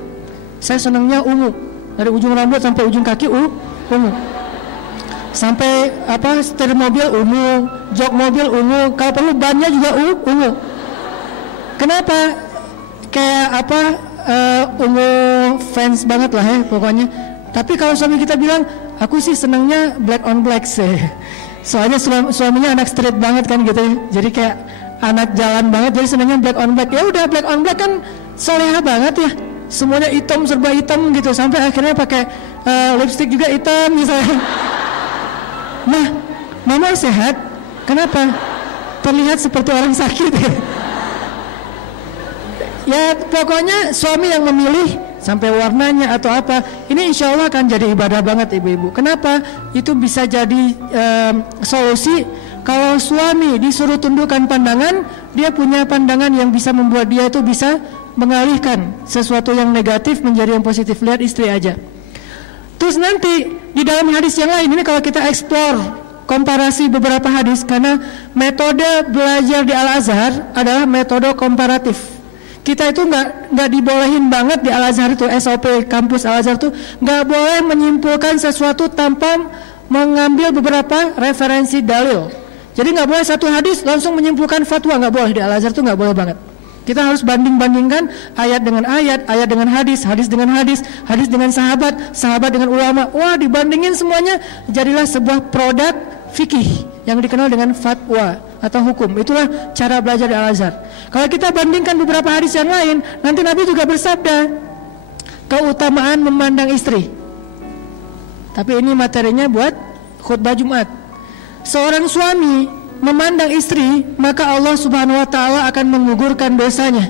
Saya senangnya ungu, dari ujung rambut sampai ujung kaki ungu. Sampai setir mobil ungu, jok mobil ungu, kalau perlu bannya juga ungu. Kenapa? Kayak ungu fans banget lah ya pokoknya. Tapi kalau suami kita bilang, aku sih senangnya black on black sih. Soalnya suaminya anak street banget kan gitu. Jadi kayak anak jalan banget, jadi senangnya black on black. Ya udah black on black kan soleha banget ya. Semuanya hitam, serba hitam gitu. Sampai akhirnya pakai lipstick juga hitam misalnya. Nah, mama sehat. Kenapa? Terlihat seperti orang sakit ya. Ya pokoknya suami yang memilih sampai warnanya atau apa, ini insya Allah akan jadi ibadah banget ibu-ibu. Kenapa? Itu bisa jadi solusi. Kalau suami disuruh tundukkan pandangan, dia punya pandangan yang bisa membuat dia itu bisa mengalihkan sesuatu yang negatif menjadi yang positif. Lihat istri aja. Terus nanti di dalam hadis yang lain, ini kalau kita explore komparasi beberapa hadis, karena metode belajar di Al-Azhar adalah metode komparatif. Kita itu nggak dibolehin banget di Al-Azhar itu, SOP kampus Al-Azhar itu nggak boleh menyimpulkan sesuatu tanpa mengambil beberapa referensi dalil. Jadi nggak boleh satu hadis langsung menyimpulkan fatwa, nggak boleh. Di Al-Azhar tuh nggak boleh banget. Kita harus banding-bandingkan ayat dengan ayat, ayat dengan hadis, hadis dengan hadis, hadis dengan sahabat, sahabat dengan ulama. Wah, dibandingin semuanya, jadilah sebuah produk fikih yang dikenal dengan fatwa atau hukum. Itulah cara belajar di Al-Azhar. Kalau kita bandingkan beberapa hadis yang lain, nanti Nabi juga bersabda keutamaan memandang istri. Tapi ini materinya buat khutbah Jumat. Seorang suami memandang istri, maka Allah Subhanahu wa Ta'ala akan menggugurkan dosanya.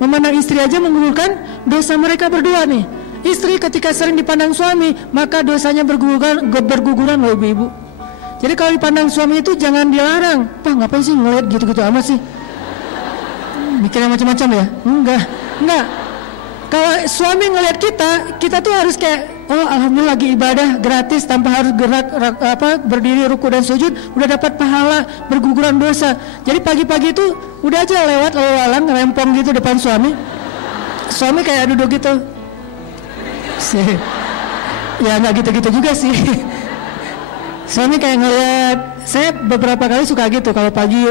Memandang istri aja menggugurkan dosa mereka berdua nih. Istri ketika sering dipandang suami, maka dosanya berguguran loh ibu-ibu. Jadi kalau dipandang suami itu jangan dilarang. Pak, ngapain sih ngeliat gitu-gitu amat sih? Mikirnya macam-macam ya? Enggak. Kalau suami ngelihat kita tuh harus kayak, oh alhamdulillah lagi ibadah gratis tanpa harus gerak berdiri ruku dan sujud, udah dapat pahala, berguguran dosa. Jadi pagi-pagi itu udah aja lewat lalu lalang rempong gitu depan suami. Suami kayak duduk gitu. Ya nggak gitu-gitu juga sih. Suami kayak ngeliat. Saya beberapa kali suka gitu kalau pagi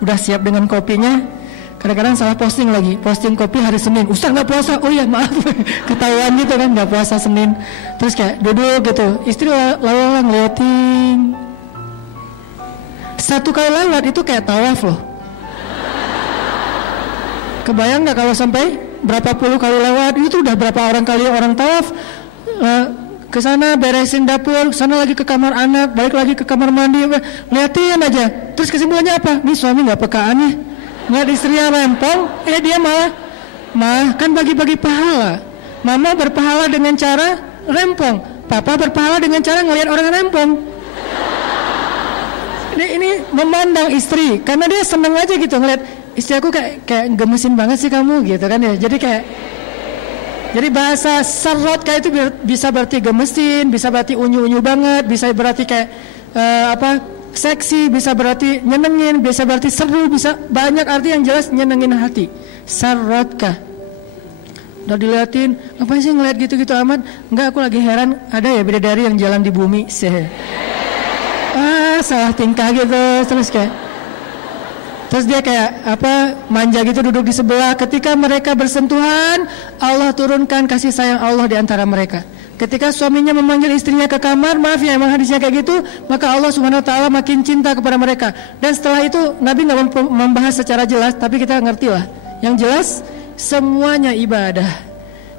udah siap dengan kopinya. Kadang-kadang salah posting lagi, posting kopi hari Senin. Ustaz nggak puasa, oh iya maaf, ketahuan gitu kan nggak puasa Senin. Terus kayak duduk gitu, istri lalu ngeliatin. Satu kali lewat itu kayak tawaf loh. Kebayang nggak kalau sampai berapa puluh kali lewat, itu udah berapa orang tawaf. Ke sana beresin dapur, sana lagi ke kamar anak, balik lagi ke kamar mandi, liatin aja. Terus kesimpulannya apa? Nih suami nggak pekaan nih. Nggak istrinya rempong, dia malah kan bagi-bagi pahala. Mama berpahala dengan cara rempong, papa berpahala dengan cara ngelihat orang rempong. Ini memandang istri, karena dia seneng aja gitu ngelihat istri aku kayak gemesin banget sih kamu gitu kan ya. Jadi bahasa sarot kayak itu bisa berarti gemesin, bisa berarti unyu-unyu banget, bisa berarti kayak seksi, bisa berarti nyenengin, bisa berarti seru, bisa banyak arti yang jelas nyenengin hati. Sarrotka. Udah diliatin, ngapain sih ngeliat gitu-gitu amat? Enggak, aku lagi heran, ada ya bidadari yang jalan di bumi. Salah tingkah gitu, terus dia kayak manja gitu duduk di sebelah. Ketika mereka bersentuhan, Allah turunkan kasih sayang Allah di antara mereka. Ketika suaminya memanggil istrinya ke kamar, maaf ya emang hadisnya kayak gitu, maka Allah Subhanahu wa Ta'ala makin cinta kepada mereka. Dan setelah itu Nabi nggak membahas secara jelas, tapi kita ngerti lah. Yang jelas semuanya ibadah.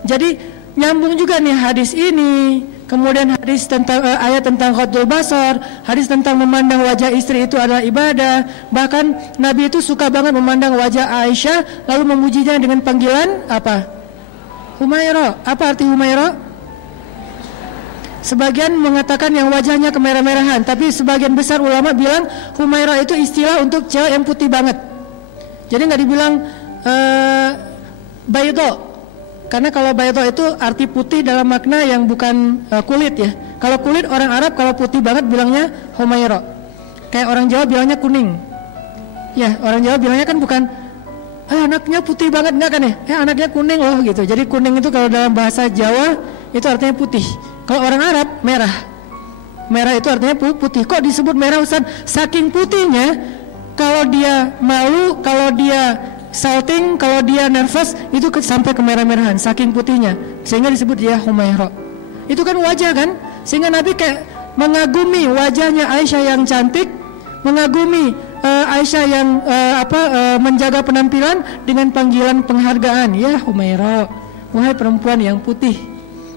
Jadi nyambung juga nih hadis ini. Kemudian hadis tentang ayat tentang ghadul basar, hadis tentang memandang wajah istri itu adalah ibadah. Bahkan Nabi itu suka banget memandang wajah Aisyah, lalu memujinya dengan panggilan apa? Humaira. Apa arti Humaira? Sebagian mengatakan yang wajahnya kemerah-merahan, tapi sebagian besar ulama bilang Humaira itu istilah untuk cewek yang putih banget. Jadi nggak dibilang baydo, karena kalau baydo itu arti putih dalam makna yang bukan kulit ya. Kalau kulit orang Arab, kalau putih banget bilangnya Humaira. Kayak orang Jawa bilangnya kuning. Ya orang Jawa bilangnya kan bukan anaknya putih banget, enggak kan ya? Anaknya kuning loh gitu. Jadi kuning itu kalau dalam bahasa Jawa itu artinya putih. Kalau orang Arab merah. Merah itu artinya putih. Kok disebut merah Ustaz? Saking putihnya, kalau dia malu, kalau dia salting, kalau dia nervous, itu sampai kemerah-merahan. Saking putihnya, sehingga disebut dia Humaira. Itu kan wajah kan? Sehingga Nabi kayak mengagumi wajahnya Aisyah yang cantik, mengagumi Aisyah yang menjaga penampilan dengan panggilan penghargaan. Ya Humaira, wahai perempuan yang putih.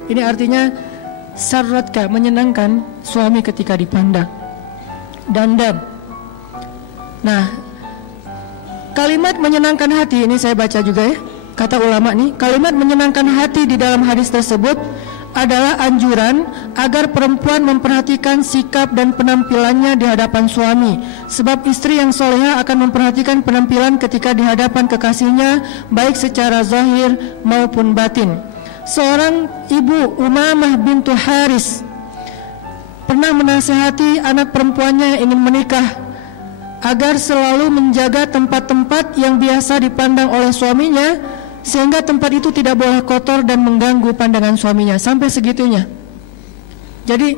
Ini artinya sarratka, menyenangkan suami ketika dipandang. Dandam. Nah, kalimat menyenangkan hati ini saya baca juga ya. Kata ulama nih, kalimat menyenangkan hati di dalam hadis tersebut adalah anjuran agar perempuan memperhatikan sikap dan penampilannya di hadapan suami. Sebab istri yang solehah akan memperhatikan penampilan ketika di hadapan kekasihnya, baik secara zahir maupun batin. Seorang ibu, Umamah bintu Haris, pernah menasihati anak perempuannya yang ingin menikah agar selalu menjaga tempat-tempat yang biasa dipandang oleh suaminya, sehingga tempat itu tidak boleh kotor dan mengganggu pandangan suaminya. Sampai segitunya. Jadi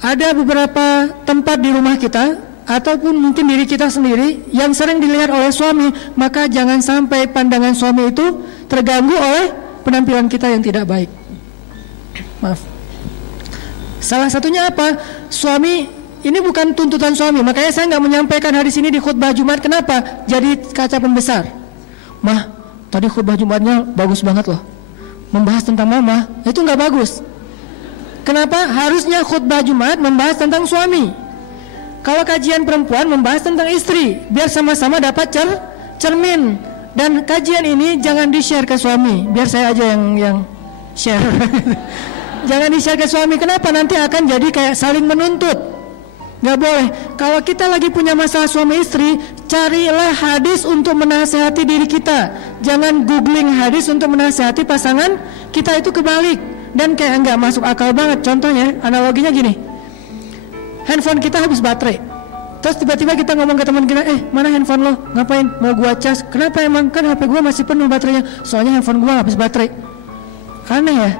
ada beberapa tempat di rumah kita ataupun mungkin diri kita sendiri yang sering dilihat oleh suami, maka jangan sampai pandangan suami itu terganggu oleh penampilan kita yang tidak baik. Maaf. Salah satunya apa? Suami, ini bukan tuntutan suami, makanya saya nggak menyampaikan hadis ini di khutbah Jumat. Kenapa? Jadi kaca pembesar. Mah, tadi khutbah Jumatnya bagus banget loh, membahas tentang mama, itu nggak bagus. Kenapa? Harusnya khutbah Jumat membahas tentang suami. Kalau kajian perempuan membahas tentang istri, biar sama-sama dapat cermin. Dan kajian ini jangan di-share ke suami, biar saya aja yang share. Jangan di-share ke suami. Kenapa? Nanti akan jadi kayak saling menuntut. Gak boleh. Kalau kita lagi punya masalah suami istri, carilah hadis untuk menasehati diri kita. Jangan googling hadis untuk menasehati pasangan kita, itu kebalik. Dan kayak nggak masuk akal banget. Contohnya, analoginya gini. Handphone kita habis baterai. Terus tiba-tiba kita ngomong ke teman kita, mana handphone lo? Ngapain? Mau gua cas? Kenapa emang? Kan HP gua masih penuh baterainya. Soalnya handphone gua habis baterai. Aneh ya?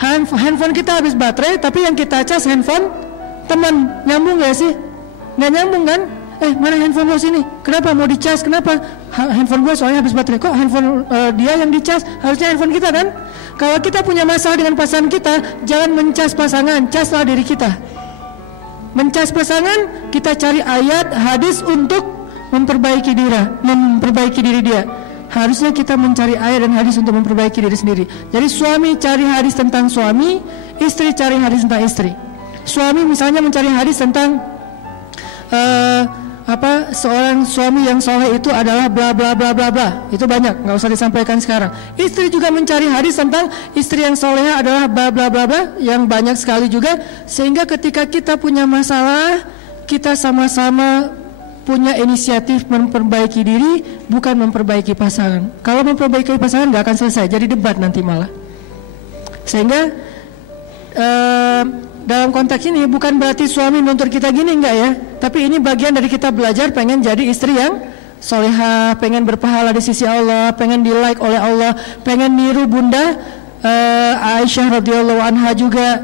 Handphone kita habis baterai, tapi yang kita cas handphone teman. Nyambung gak sih? Nggak nyambung kan? Mana handphone lo sini? Kenapa mau dicas? Kenapa? Handphone gua soalnya habis baterai. Kok handphone dia yang dicas? Harusnya handphone kita kan? Kalau kita punya masalah dengan pasangan kita, jangan mencas pasangan, caslah diri kita. Mencas pasangan, kita cari ayat, hadis untuk memperbaiki diri dia. Harusnya kita mencari ayat dan hadis untuk memperbaiki diri sendiri. Jadi suami cari hadis tentang suami, istri cari hadis tentang istri. Suami misalnya mencari hadis tentang seorang suami yang soleh itu adalah bla bla bla bla bla. Itu banyak, nggak usah disampaikan sekarang. Istri juga mencari hadis tentang istri yang soleh adalah bla bla bla bla, yang banyak sekali juga. Sehingga ketika kita punya masalah, kita sama-sama punya inisiatif memperbaiki diri, bukan memperbaiki pasangan. Kalau memperbaiki pasangan nggak akan selesai, jadi debat nanti malah. Sehingga dalam konteks ini bukan berarti suami nuntut kita gini, enggak ya. Tapi ini bagian dari kita belajar pengen jadi istri yang solehah, pengen berpahala di sisi Allah, pengen di-like oleh Allah, pengen niru Bunda Aisyah radhiyallahu anha juga.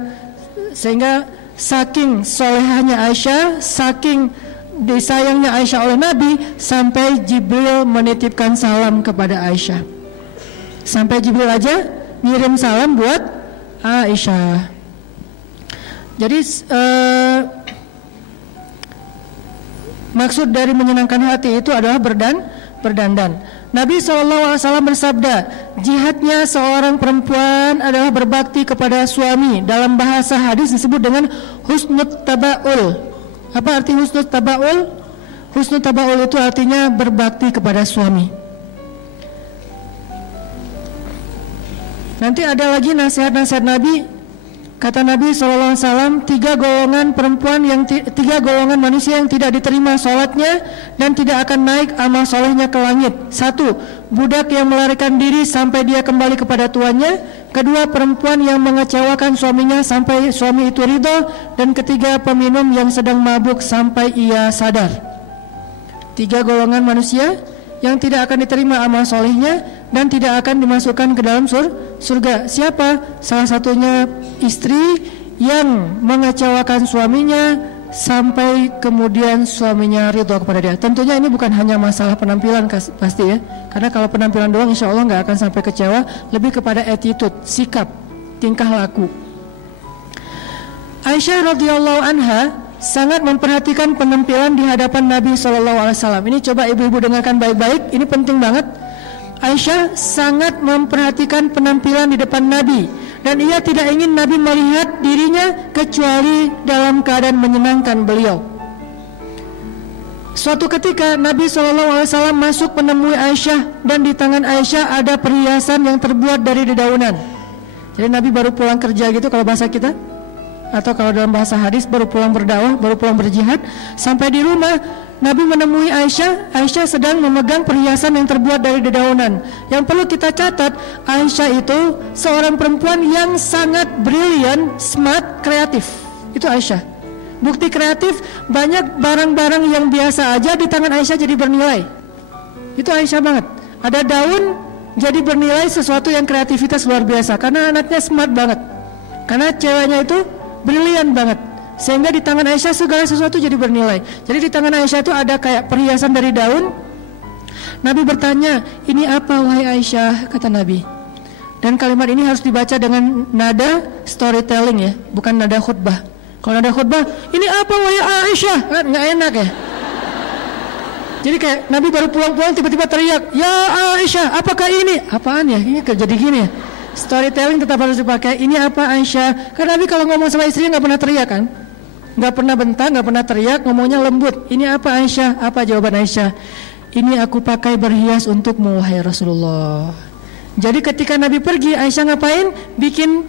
Sehingga saking solehahnya Aisyah, saking disayangnya Aisyah oleh Nabi, sampai Jibril menitipkan salam kepada Aisyah. Sampai Jibril aja ngirim salam buat Aisyah. Jadi maksud dari menyenangkan hati itu adalah berdandan. Nabi SAW bersabda, jihadnya seorang perempuan adalah berbakti kepada suami. Dalam bahasa hadis disebut dengan husnut taba'ul. Apa arti husnut taba'ul? Husnut taba'ul itu artinya berbakti kepada suami. Nanti ada lagi nasihat-nasihat Nabi. Kata Nabi SAW, tiga golongan manusia yang tidak diterima sholatnya dan tidak akan naik amal solehnya ke langit. 1. Budak yang melarikan diri sampai dia kembali kepada tuannya. 2. Perempuan yang mengecewakan suaminya sampai suami itu ridho. Dan 3. Peminum yang sedang mabuk sampai ia sadar. 3 golongan manusia yang tidak akan diterima amal solehnya dan tidak akan dimasukkan ke dalam surga. Siapa? Salah satunya istri yang mengecewakan suaminya sampai kemudian suaminya ridho kepada dia. Tentunya ini bukan hanya masalah penampilan pasti ya, karena kalau penampilan doang insya Allah nggak akan sampai kecewa. Lebih kepada attitude, sikap, tingkah laku. Aisyah radhiyallahu anha sangat memperhatikan penampilan di hadapan Nabi SAW. Ini coba ibu-ibu dengarkan baik-baik, ini penting banget. Aisyah sangat memperhatikan penampilan di depan Nabi, dan ia tidak ingin Nabi melihat dirinya kecuali dalam keadaan menyenangkan beliau. Suatu ketika Nabi SAW masuk menemui Aisyah, dan di tangan Aisyah ada perhiasan yang terbuat dari dedaunan. Jadi Nabi baru pulang kerja gitu kalau bahasa kita, atau kalau dalam bahasa hadis baru pulang berdakwah, baru pulang berjihad. Sampai di rumah Nabi menemui Aisyah. Aisyah sedang memegang perhiasan yang terbuat dari dedaunan. Yang perlu kita catat, Aisyah itu seorang perempuan yang sangat brilian, smart, kreatif. Itu Aisyah. Bukti kreatif, banyak barang-barang yang biasa aja di tangan Aisyah jadi bernilai. Itu Aisyah banget. Ada daun jadi bernilai sesuatu yang kreativitas luar biasa, karena anaknya smart banget. Karena ceweknya itu brilian banget, Sehingga di tangan Aisyah segala sesuatu jadi bernilai. Jadi di tangan Aisyah itu ada kayak perhiasan dari daun. Nabi bertanya, ini apa wahai Aisyah? Kata Nabi. Dan kalimat ini harus dibaca dengan nada storytelling ya, bukan nada khutbah. Kalau nada khutbah, ini apa wahai Aisyah? Kan nggak enak ya. Jadi kayak Nabi baru pulang-pulang tiba-tiba teriak, ya Aisyah, apakah ini? Apaan ya? Ini jadi gini ya. Storytelling tetap harus dipakai. Ini apa Aisyah? Karena Nabi kalau ngomong sama istrinya nggak pernah teriak kan? Nggak pernah bentak, nggak pernah teriak, ngomongnya lembut. Ini apa Aisyah? Apa jawaban Aisyah? Ini aku pakai berhias untukmu wahai Rasulullah. Jadi ketika Nabi pergi, Aisyah ngapain? Bikin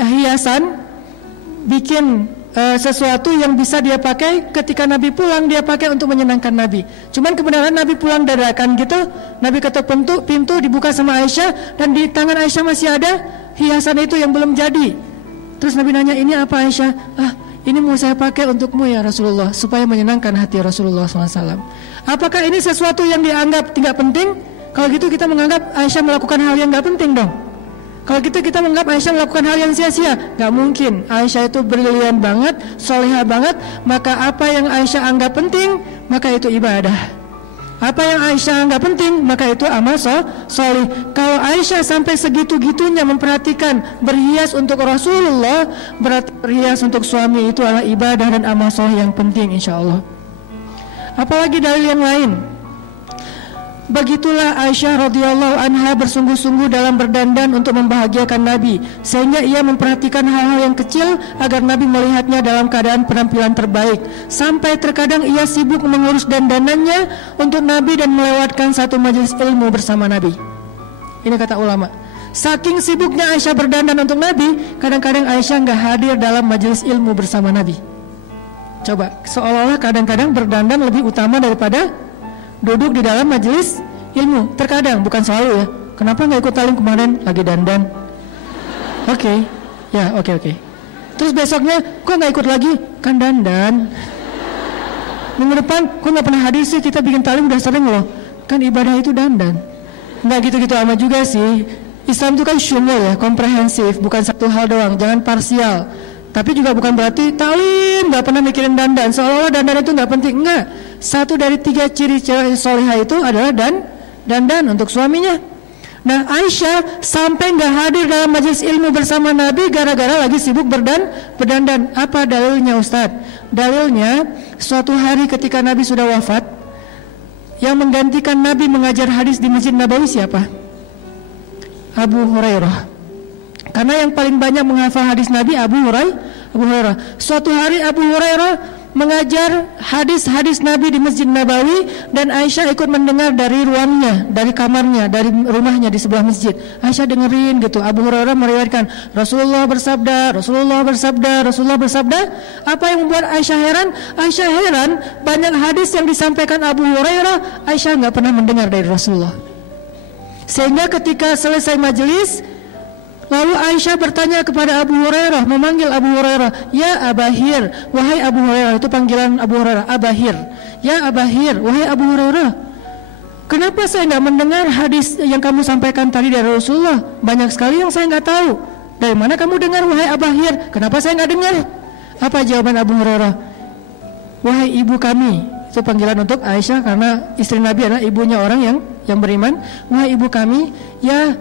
hiasan, bikin sesuatu yang bisa dia pakai ketika Nabi pulang, dia pakai untuk menyenangkan Nabi. Cuman kebenaran Nabi pulang dadakan gitu, Nabi ketuk pintu dibuka sama Aisyah, dan di tangan Aisyah masih ada hiasan itu yang belum jadi. Terus Nabi nanya, ini apa Aisyah? Ini mau saya pakai untukmu ya Rasulullah, supaya menyenangkan hati Rasulullah SAW. Apakah ini sesuatu yang dianggap tidak penting? Kalau gitu kita menganggap Aisyah melakukan hal yang gak penting dong. Kalau gitu kita menganggap Aisyah melakukan hal yang sia-sia. Gak mungkin, Aisyah itu brilian banget, solehah banget. Maka apa yang Aisyah anggap penting, maka itu ibadah. Apa yang Aisyah anggap penting, maka itu amal soleh. Kalau Aisyah sampai segitu-gitunya memperhatikan berhias untuk Rasulullah, berarti berhias untuk suami itu adalah ibadah dan amal soleh yang penting insya Allah. Apalagi dalil yang lain. Begitulah Aisyah radhiyallahu anha bersungguh-sungguh dalam berdandan untuk membahagiakan Nabi, sehingga ia memperhatikan hal-hal yang kecil agar Nabi melihatnya dalam keadaan penampilan terbaik. Sampai terkadang ia sibuk mengurus dandanannya untuk Nabi dan melewatkan satu majelis ilmu bersama Nabi. Ini kata ulama. Saking sibuknya Aisyah berdandan untuk Nabi, kadang-kadang Aisyah nggak hadir dalam majelis ilmu bersama Nabi. Coba, seolah-olah kadang-kadang berdandan lebih utama daripada duduk di dalam majelis ilmu. Terkadang, bukan selalu ya. Kenapa nggak ikut talim kemarin? Lagi dandan. Oke. Terus besoknya, kok nggak ikut lagi? Kan dandan. Minggu depan, kok nggak pernah hadir sih? Kita bikin talim udah sering loh. Kan ibadah itu dandan. Nggak gitu-gitu amat juga sih. Islam itu kan syumul ya, komprehensif, bukan satu hal doang. Jangan parsial. Tapi juga bukan berarti talim nggak pernah mikirin dandan, seolah-olah dandan itu nggak penting. Enggak. Satu dari 3 ciri cewek solehah itu adalah dandan untuk suaminya. Nah, Aisyah sampai nggak hadir dalam majelis ilmu bersama Nabi gara-gara lagi sibuk berdandan. Apa dalilnya Ustadz? Dalilnya suatu hari ketika Nabi sudah wafat, yang menggantikan Nabi mengajar hadis di Masjid Nabawi siapa? Abu Hurairah. Karena yang paling banyak menghafal hadis Nabi Abu Hurairah. Suatu hari Abu Hurairah mengajar hadis-hadis Nabi di Masjid Nabawi, dan Aisyah ikut mendengar dari ruangnya, dari kamarnya, dari rumahnya di sebelah masjid. Aisyah dengerin gitu. Abu Hurairah meriwayatkan Rasulullah bersabda. Apa yang membuat Aisyah heran? Aisyah heran banyak hadis yang disampaikan Abu Hurairah Aisyah nggak pernah mendengar dari Rasulullah. Sehingga ketika selesai majelis, lalu Aisyah bertanya kepada Abu Hurairah, memanggil Abu Hurairah, ya Abahir, wahai Abu Hurairah. Itu panggilan Abu Hurairah, Abahir. Ya Abahir, wahai Abu Hurairah, kenapa saya nggak mendengar hadis yang kamu sampaikan tadi dari Rasulullah? Banyak sekali yang saya nggak tahu. Dari mana kamu dengar wahai Abahir? Kenapa saya nggak dengar? Apa jawaban Abu Hurairah? Wahai ibu kami. Itu panggilan untuk Aisyah karena istri Nabi adalah ibunya orang yang beriman. Wahai ibu kami, ya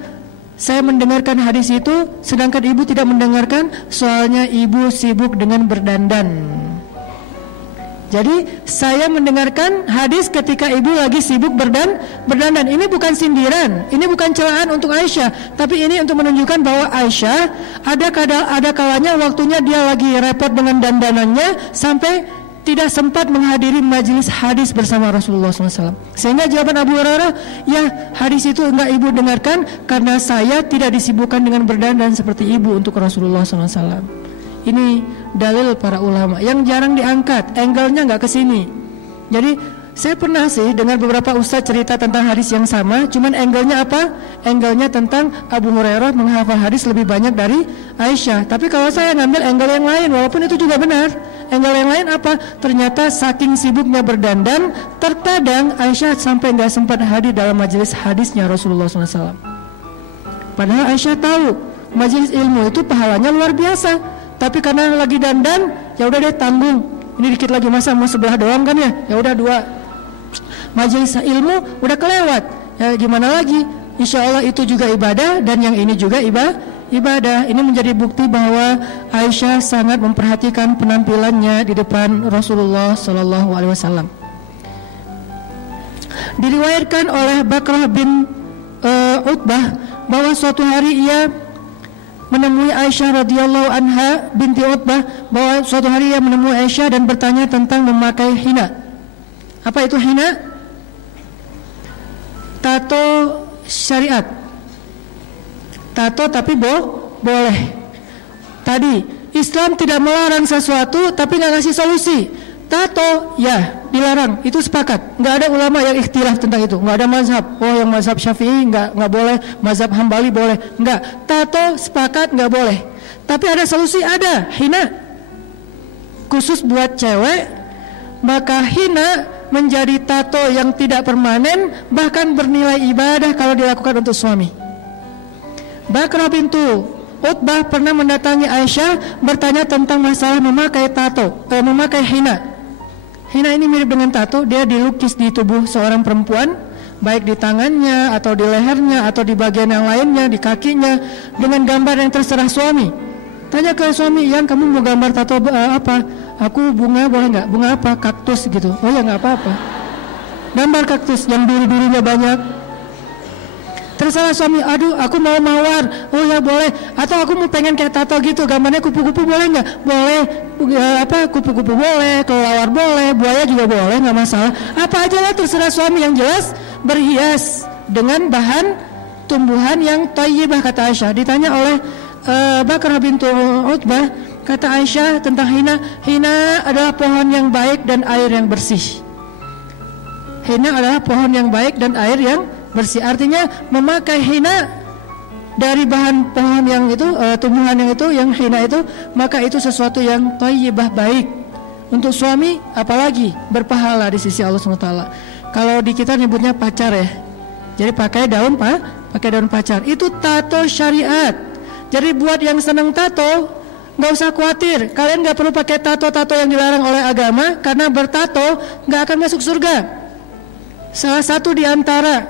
saya mendengarkan hadis itu, sedangkan ibu tidak mendengarkan, soalnya ibu sibuk dengan berdandan. Jadi saya mendengarkan hadis ketika ibu lagi sibuk berdandan. Ini bukan sindiran, ini bukan celaan untuk Aisyah, tapi ini untuk menunjukkan bahwa Aisyah ada kalanya waktunya dia lagi repot dengan dandanannya sampai tidak sempat menghadiri majelis hadis bersama Rasulullah SAW. Sehingga jawaban Abu Hurairah, ya hadis itu enggak ibu dengarkan karena saya tidak disibukkan dengan berdandan seperti ibu untuk Rasulullah SAW. Ini dalil para ulama yang jarang diangkat, angle-nya enggak ke sini. Jadi saya pernah sih dengar beberapa ustaz cerita tentang hadis yang sama, cuman angle-nya apa? Angle-nya tentang Abu Hurairah menghafal hadis lebih banyak dari Aisyah. Tapi kalau saya ngambil angle yang lain, walaupun itu juga benar, angle yang lain apa? Ternyata saking sibuknya berdandan, terkadang Aisyah sampai nggak sempat hadir dalam majelis hadisnya Rasulullah SAW. Padahal Aisyah tahu majelis ilmu itu pahalanya luar biasa. tapi karena lagi dandan, ya udah deh tanggung. Ini dikit lagi masa mau sebelah doang kan ya? Ya udah 2. Majelis ilmu udah kelewat. Ya gimana lagi? Insya Allah itu juga ibadah dan yang ini juga ibadah. Ini menjadi bukti bahwa Aisyah sangat memperhatikan penampilannya di depan Rasulullah Sallallahu Alaihi Wasallam. Diriwayatkan oleh Bakrah bin Utbah bahwa suatu hari ia menemui Aisyah radhiyallahu anha binti Utbah, bahwa suatu hari ia menemui Aisyah dan bertanya tentang memakai hina. Apa itu hina? Tato syariat. Tato tapi boleh. Tadi Islam tidak melarang sesuatu tapi nggak ngasih solusi. Tato ya dilarang, itu sepakat. Nggak ada ulama yang ikhtilaf tentang itu. Nggak ada mazhab. Oh yang mazhab Syafi'i nggak boleh, mazhab Hambali boleh. Nggak. Tato sepakat nggak boleh. Tapi ada solusi, ada hina. Khusus buat cewek, maka hina menjadi tato yang tidak permanen, bahkan bernilai ibadah kalau dilakukan untuk suami. Bakrah bintu Utbah pernah mendatangi Aisyah bertanya tentang masalah memakai tato, memakai hina. Hina ini mirip dengan tato, dia dilukis di tubuh seorang perempuan, baik di tangannya atau di lehernya atau di bagian yang lainnya, di kakinya, dengan gambar yang terserah suami. Tanya ke suami, yang kamu mau gambar tato apa? Aku bunga boleh nggak? Bunga apa? Kaktus gitu. Oh ya nggak apa-apa. Gambar kaktus yang duri-durinya banyak. Terserah suami, aduh aku mau mawar, oh ya boleh. Atau aku mau pengen kayak tato gitu, gambarnya kupu-kupu boleh nggak? Boleh. Kupu-kupu boleh, kelelawar boleh, buaya juga boleh, nggak masalah. Apa aja lah terserah suami, yang jelas berhias dengan bahan tumbuhan yang thayyibah, kata Aisyah. Ditanya oleh Bakrah bintu Utbah, kata Aisyah tentang hina, hina adalah pohon yang baik dan air yang bersih. Hina adalah pohon yang baik dan air yang bersih. Artinya memakai hina dari bahan pohon yang itu, tumbuhan yang itu, yang hina itu, maka itu sesuatu yang thayyibah, baik untuk suami, apalagi berpahala di sisi Allah SWT. Kalau di kita nyebutnya pacar ya, jadi pakai daun pacar. Itu tato syariat. Jadi buat yang senang tato, nggak usah khawatir, kalian nggak perlu pakai tato-tato yang dilarang oleh agama, karena bertato nggak akan masuk surga. Salah satu di antara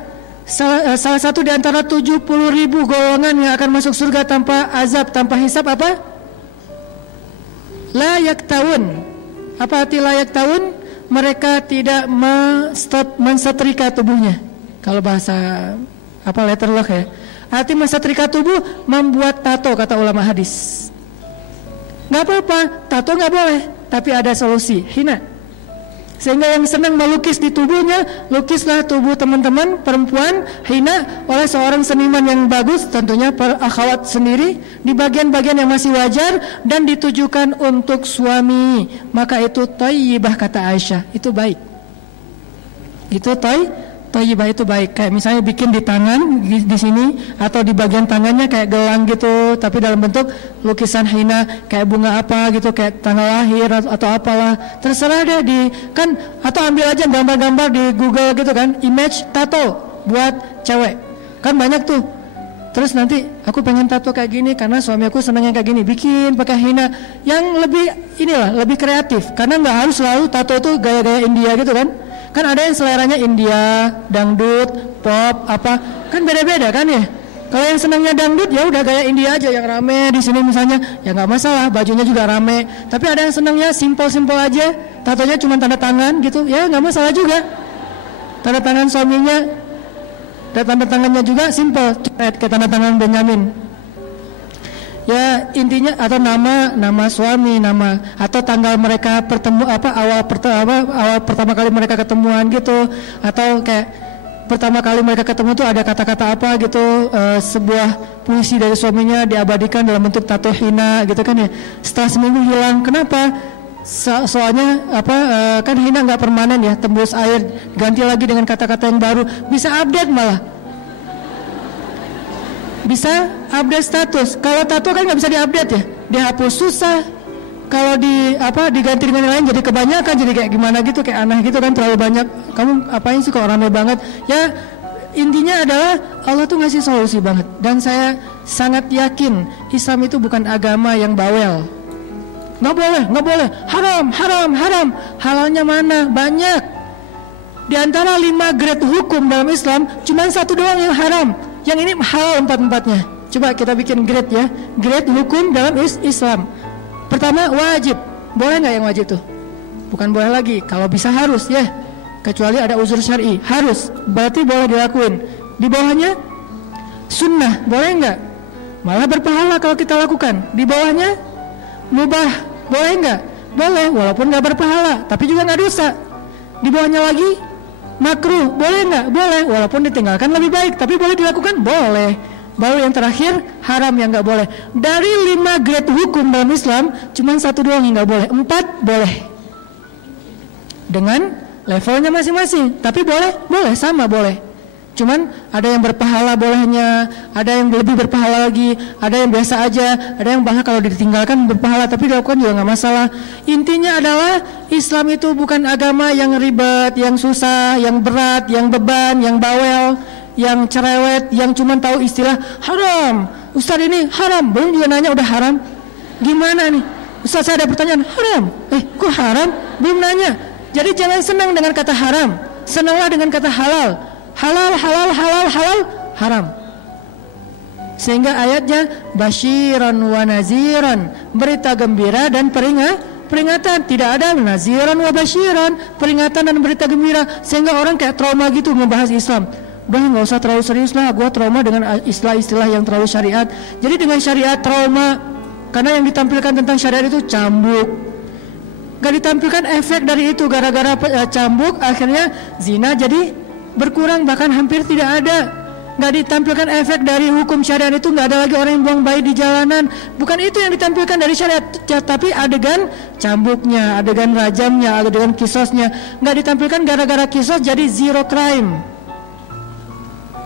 70.000 golongan yang akan masuk surga tanpa azab, tanpa hisab apa? La yaktaun. Apa arti la yaktaun? Mereka tidak mensetrika tubuhnya. Kalau bahasa apa letterlock ya. Arti mensetrika tubuh, membuat tato, kata ulama hadis. Nggak apa-apa, tato nggak boleh, tapi ada solusi, hina. Sehingga yang senang melukis di tubuhnya, lukislah tubuh teman-teman perempuan hina oleh seorang seniman yang bagus, tentunya para akhwat sendiri, di bagian-bagian yang masih wajar dan ditujukan untuk suami. Maka itu thayyibah, kata Aisyah, itu baik. Itu thayyibah, itu baik. Kayak misalnya bikin di tangan di sini atau di bagian tangannya kayak gelang gitu, tapi dalam bentuk lukisan hina, kayak bunga apa gitu, kayak tanggal lahir atau apalah, terserah deh kan, atau ambil aja gambar-gambar di Google gitu kan, image tato buat cewek kan banyak tuh. Terus nanti aku pengen tato kayak gini karena suami aku senangnya kayak gini, bikin pakai hina yang lebih lebih kreatif, karena nggak harus selalu tato itu gaya-gaya India gitu kan. Kan ada yang seleranya India, dangdut, pop, apa, kan beda-beda kan ya. Kalau yang senangnya dangdut ya udah gaya India aja yang rame di sini misalnya, ya nggak masalah, bajunya juga rame. Tapi ada yang senangnya simpel-simpel aja, tatonya cuma tanda tangan gitu, ya nggak masalah juga. Tanda tangan suaminya, dan tanda tangannya juga simpel, kayak tanda tangan Benyamin. Ya intinya, atau nama suami, nama atau tanggal mereka awal pertama kali mereka ketemuan gitu, atau kayak pertama kali mereka ketemu tuh ada kata-kata apa gitu, sebuah puisi dari suaminya diabadikan dalam bentuk tato hina gitu kan ya. Setelah seminggu hilang, kenapa? Soalnya kan hina nggak permanen ya, tembus air, ganti lagi dengan kata-kata yang baru, bisa update malah. Bisa update status. Kalau tato kan nggak bisa diupdate ya, dihapus susah. Kalau diganti dengan yang lain jadi kebanyakan, jadi kayak gimana gitu, kayak aneh gitu kan, terlalu banyak. Kamu apain sih kok rame banget? Ya intinya adalah Allah tuh ngasih solusi banget. Dan saya sangat yakin Islam itu bukan agama yang bawel. nggak boleh, haram. Halalnya mana? Banyak. Di antara 5 grade hukum dalam Islam, cuma 1 doang yang haram. Yang ini halal 4-4-nya. Coba kita bikin grade ya. Grade hukum dalam Islam. Pertama, wajib. Boleh nggak yang wajib tuh? Bukan boleh lagi, kalau bisa harus ya. Kecuali ada uzur syar'i, harus. Berarti boleh dilakuin. Di bawahnya, sunnah, boleh nggak? Malah berpahala kalau kita lakukan. Di bawahnya, mubah, boleh nggak? Boleh, walaupun nggak berpahala, tapi juga nggak dosa. Di bawahnya lagi, makruh, boleh nggak? Boleh, walaupun ditinggalkan lebih baik, tapi boleh dilakukan? Boleh. Baru yang terakhir, haram yang nggak boleh. Dari 5 grade hukum dalam Islam, cuma 1 doang yang nggak boleh. 4 boleh. Dengan levelnya masing-masing, tapi boleh, sama boleh. Cuman ada yang berpahala bolehnya, ada yang lebih berpahala lagi, ada yang biasa aja, ada yang bahkan kalau ditinggalkan berpahala tapi dilakukan juga nggak masalah. Intinya adalah Islam itu bukan agama yang ribet, yang susah, yang berat, yang beban, yang bawel, yang cerewet, yang cuman tahu istilah haram. Ustaz ini haram, belum juga nanya udah haram. Gimana nih? Ustaz saya ada pertanyaan, haram. Kok haram? Belum nanya. Jadi jangan senang dengan kata haram, senanglah dengan kata halal. Halal, haram. Sehingga ayatnya basyiran wa naziran, berita gembira dan peringatan. Tidak ada naziran wa basyiran, peringatan dan berita gembira. Sehingga orang kayak trauma gitu membahas Islam. Udah nggak usah terlalu serius lah, gue trauma dengan istilah-istilah yang terlalu syariat. Jadi dengan syariat trauma, karena yang ditampilkan tentang syariat itu cambuk. Gak ditampilkan efek dari itu, gara-gara cambuk akhirnya zina jadi berkurang, bahkan hampir tidak ada. Gak ditampilkan efek dari hukum syariat itu, gak ada lagi orang yang buang bayi di jalanan. Bukan itu yang ditampilkan dari syariat, tapi adegan cambuknya, adegan rajamnya, adegan kisosnya. Gak ditampilkan gara-gara kisos jadi zero crime.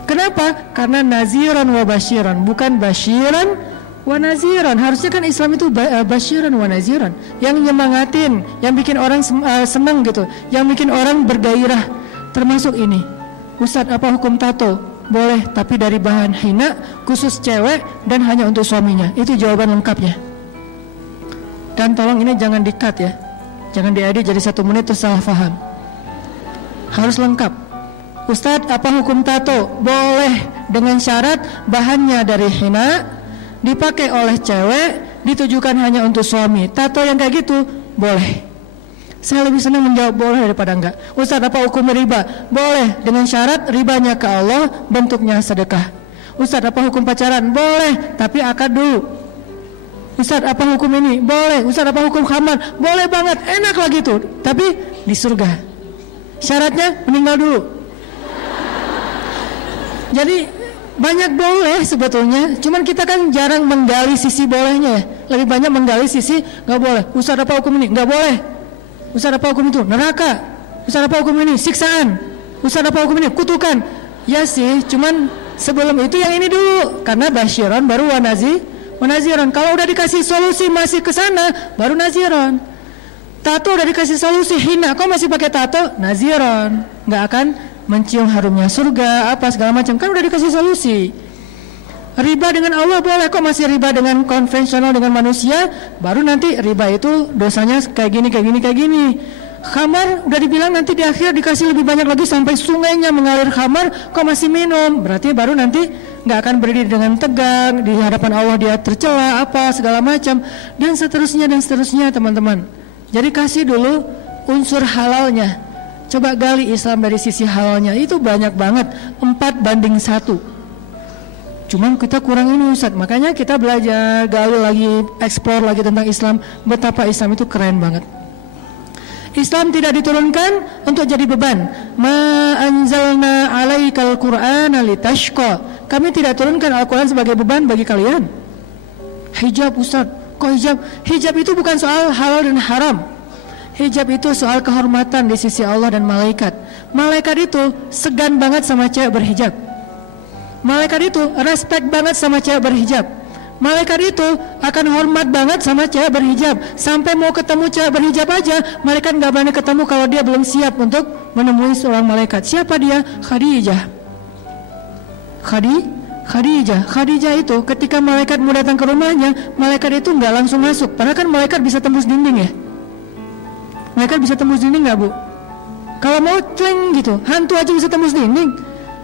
Kenapa? Karena naziran wa basyiran, bukan basyiran wa naziran. Harusnya kan Islam itu basyiran wa naziran, yang nyemangatin, yang bikin orang senang gitu, yang bikin orang bergairah. Termasuk ini, Ustadz, apa hukum tato? Boleh, tapi dari bahan hina, khusus cewek dan hanya untuk suaminya. Itu jawaban lengkapnya. Dan tolong ini jangan di-cut ya, jangan diedit jadi 1 menit terus salah paham. Harus lengkap. Ustadz, apa hukum tato? Boleh, dengan syarat bahannya dari hina, dipakai oleh cewek, ditujukan hanya untuk suami. Tato yang kayak gitu boleh. Saya lebih senang menjawab boleh daripada enggak. Ustadz, apa hukum riba? Boleh, dengan syarat ribanya ke Allah, bentuknya sedekah. Ustadz, apa hukum pacaran? Boleh, tapi akad dulu. Ustadz, apa hukum ini? Boleh. Ustadz, apa hukum khamar? Boleh banget, enak lagi tuh, tapi di surga. Syaratnya meninggal dulu. Jadi banyak boleh sebetulnya, cuman kita kan jarang menggali sisi bolehnya. Lebih banyak menggali sisi nggak boleh. Ustadz, apa hukum ini? Nggak boleh. Ustadz, apa hukum itu? Neraka. Ustadz, apa hukum ini? Siksaan. Ustadz, apa hukum ini? Kutukan. Ya sih, cuman sebelum itu yang ini dulu, karena basyiran baru naziran. Kalau udah dikasih solusi masih ke sana, baru naziran. Tato udah dikasih solusi hina, kok masih pakai tato? Naziran. Nggak akan mencium harumnya surga, apa segala macam, kan udah dikasih solusi. Riba dengan Allah boleh, kok masih riba dengan konvensional dengan manusia? Baru nanti riba itu dosanya kayak gini. Khamar udah dibilang nanti di akhir dikasih lebih banyak lagi sampai sungainya mengalir khamar, kok masih minum? Berarti baru nanti nggak akan berdiri dengan tegang di hadapan Allah, dia tercela apa segala macam, dan seterusnya teman-teman. Jadi kasih dulu unsur halalnya. Coba gali Islam dari sisi halalnya, itu banyak banget, 4:1. Cuman kita kurang ini Ustaz, makanya kita belajar, gali lagi, explore lagi tentang Islam, betapa Islam itu keren banget. Islam tidak diturunkan untuk jadi beban. Ma anzalna 'alaikal Qur'ana litashqa. Kami tidak turunkan Al-Quran sebagai beban bagi kalian. Hijab Ustaz, kok hijab? Hijab itu bukan soal halal dan haram. Hijab itu soal kehormatan di sisi Allah dan malaikat. Malaikat itu segan banget sama cewek berhijab. Malaikat itu respect banget sama cewek berhijab. Malaikat itu akan hormat banget sama cewek berhijab. Sampai mau ketemu cewek berhijab aja, malaikat gak berani ketemu kalau dia belum siap untuk menemui seorang malaikat. Siapa dia? Khadijah. Khadijah itu ketika malaikat mau datang ke rumahnya, malaikat itu nggak langsung masuk. Padahal kan malaikat bisa tembus dinding ya. Malaikat bisa tembus dinding nggak, Bu? Kalau mau cling gitu, hantu aja bisa tembus dinding,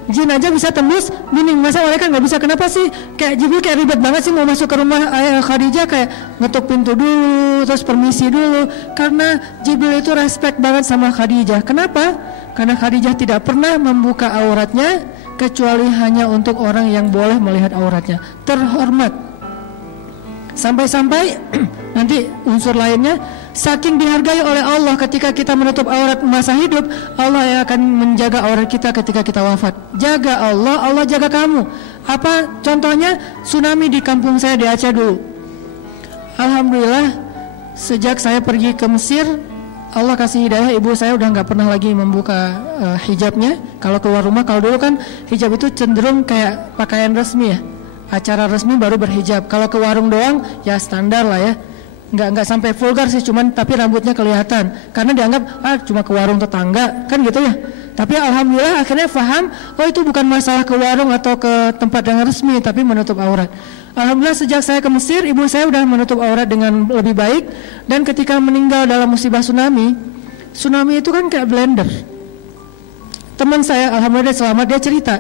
jin aja bisa tembus dinding. Masa malaikat nggak bisa? Kenapa sih? Kayak Jibril kayak ribet banget sih mau masuk ke rumah Khadijah, kayak ngetuk pintu dulu, terus permisi dulu. Karena Jibril itu respect banget sama Khadijah. Kenapa? Karena Khadijah tidak pernah membuka auratnya kecuali hanya untuk orang yang boleh melihat auratnya, terhormat. Sampai-sampai nanti unsur lainnya, saking dihargai oleh Allah ketika kita menutup aurat masa hidup, Allah yang akan menjaga aurat kita ketika kita wafat. Jaga Allah, Allah jaga kamu. Apa contohnya? Tsunami di kampung saya di Aceh dulu. Alhamdulillah, sejak saya pergi ke Mesir, Allah kasih hidayah, ibu saya udah nggak pernah lagi membuka hijabnya kalau keluar rumah. Kalau dulu kan hijab itu cenderung kayak pakaian resmi ya, acara resmi baru berhijab. Kalau ke warung doang ya standar lah ya, nggak sampai vulgar sih, cuman tapi rambutnya kelihatan karena dianggap cuma ke warung tetangga kan gitu ya. Tapi alhamdulillah akhirnya paham, oh itu bukan masalah ke warung atau ke tempat yang resmi, tapi menutup aurat. Alhamdulillah sejak saya ke Mesir, ibu saya udah menutup aurat dengan lebih baik. Dan ketika meninggal dalam musibah tsunami itu kan kayak blender. Teman saya alhamdulillah selamat, dia cerita,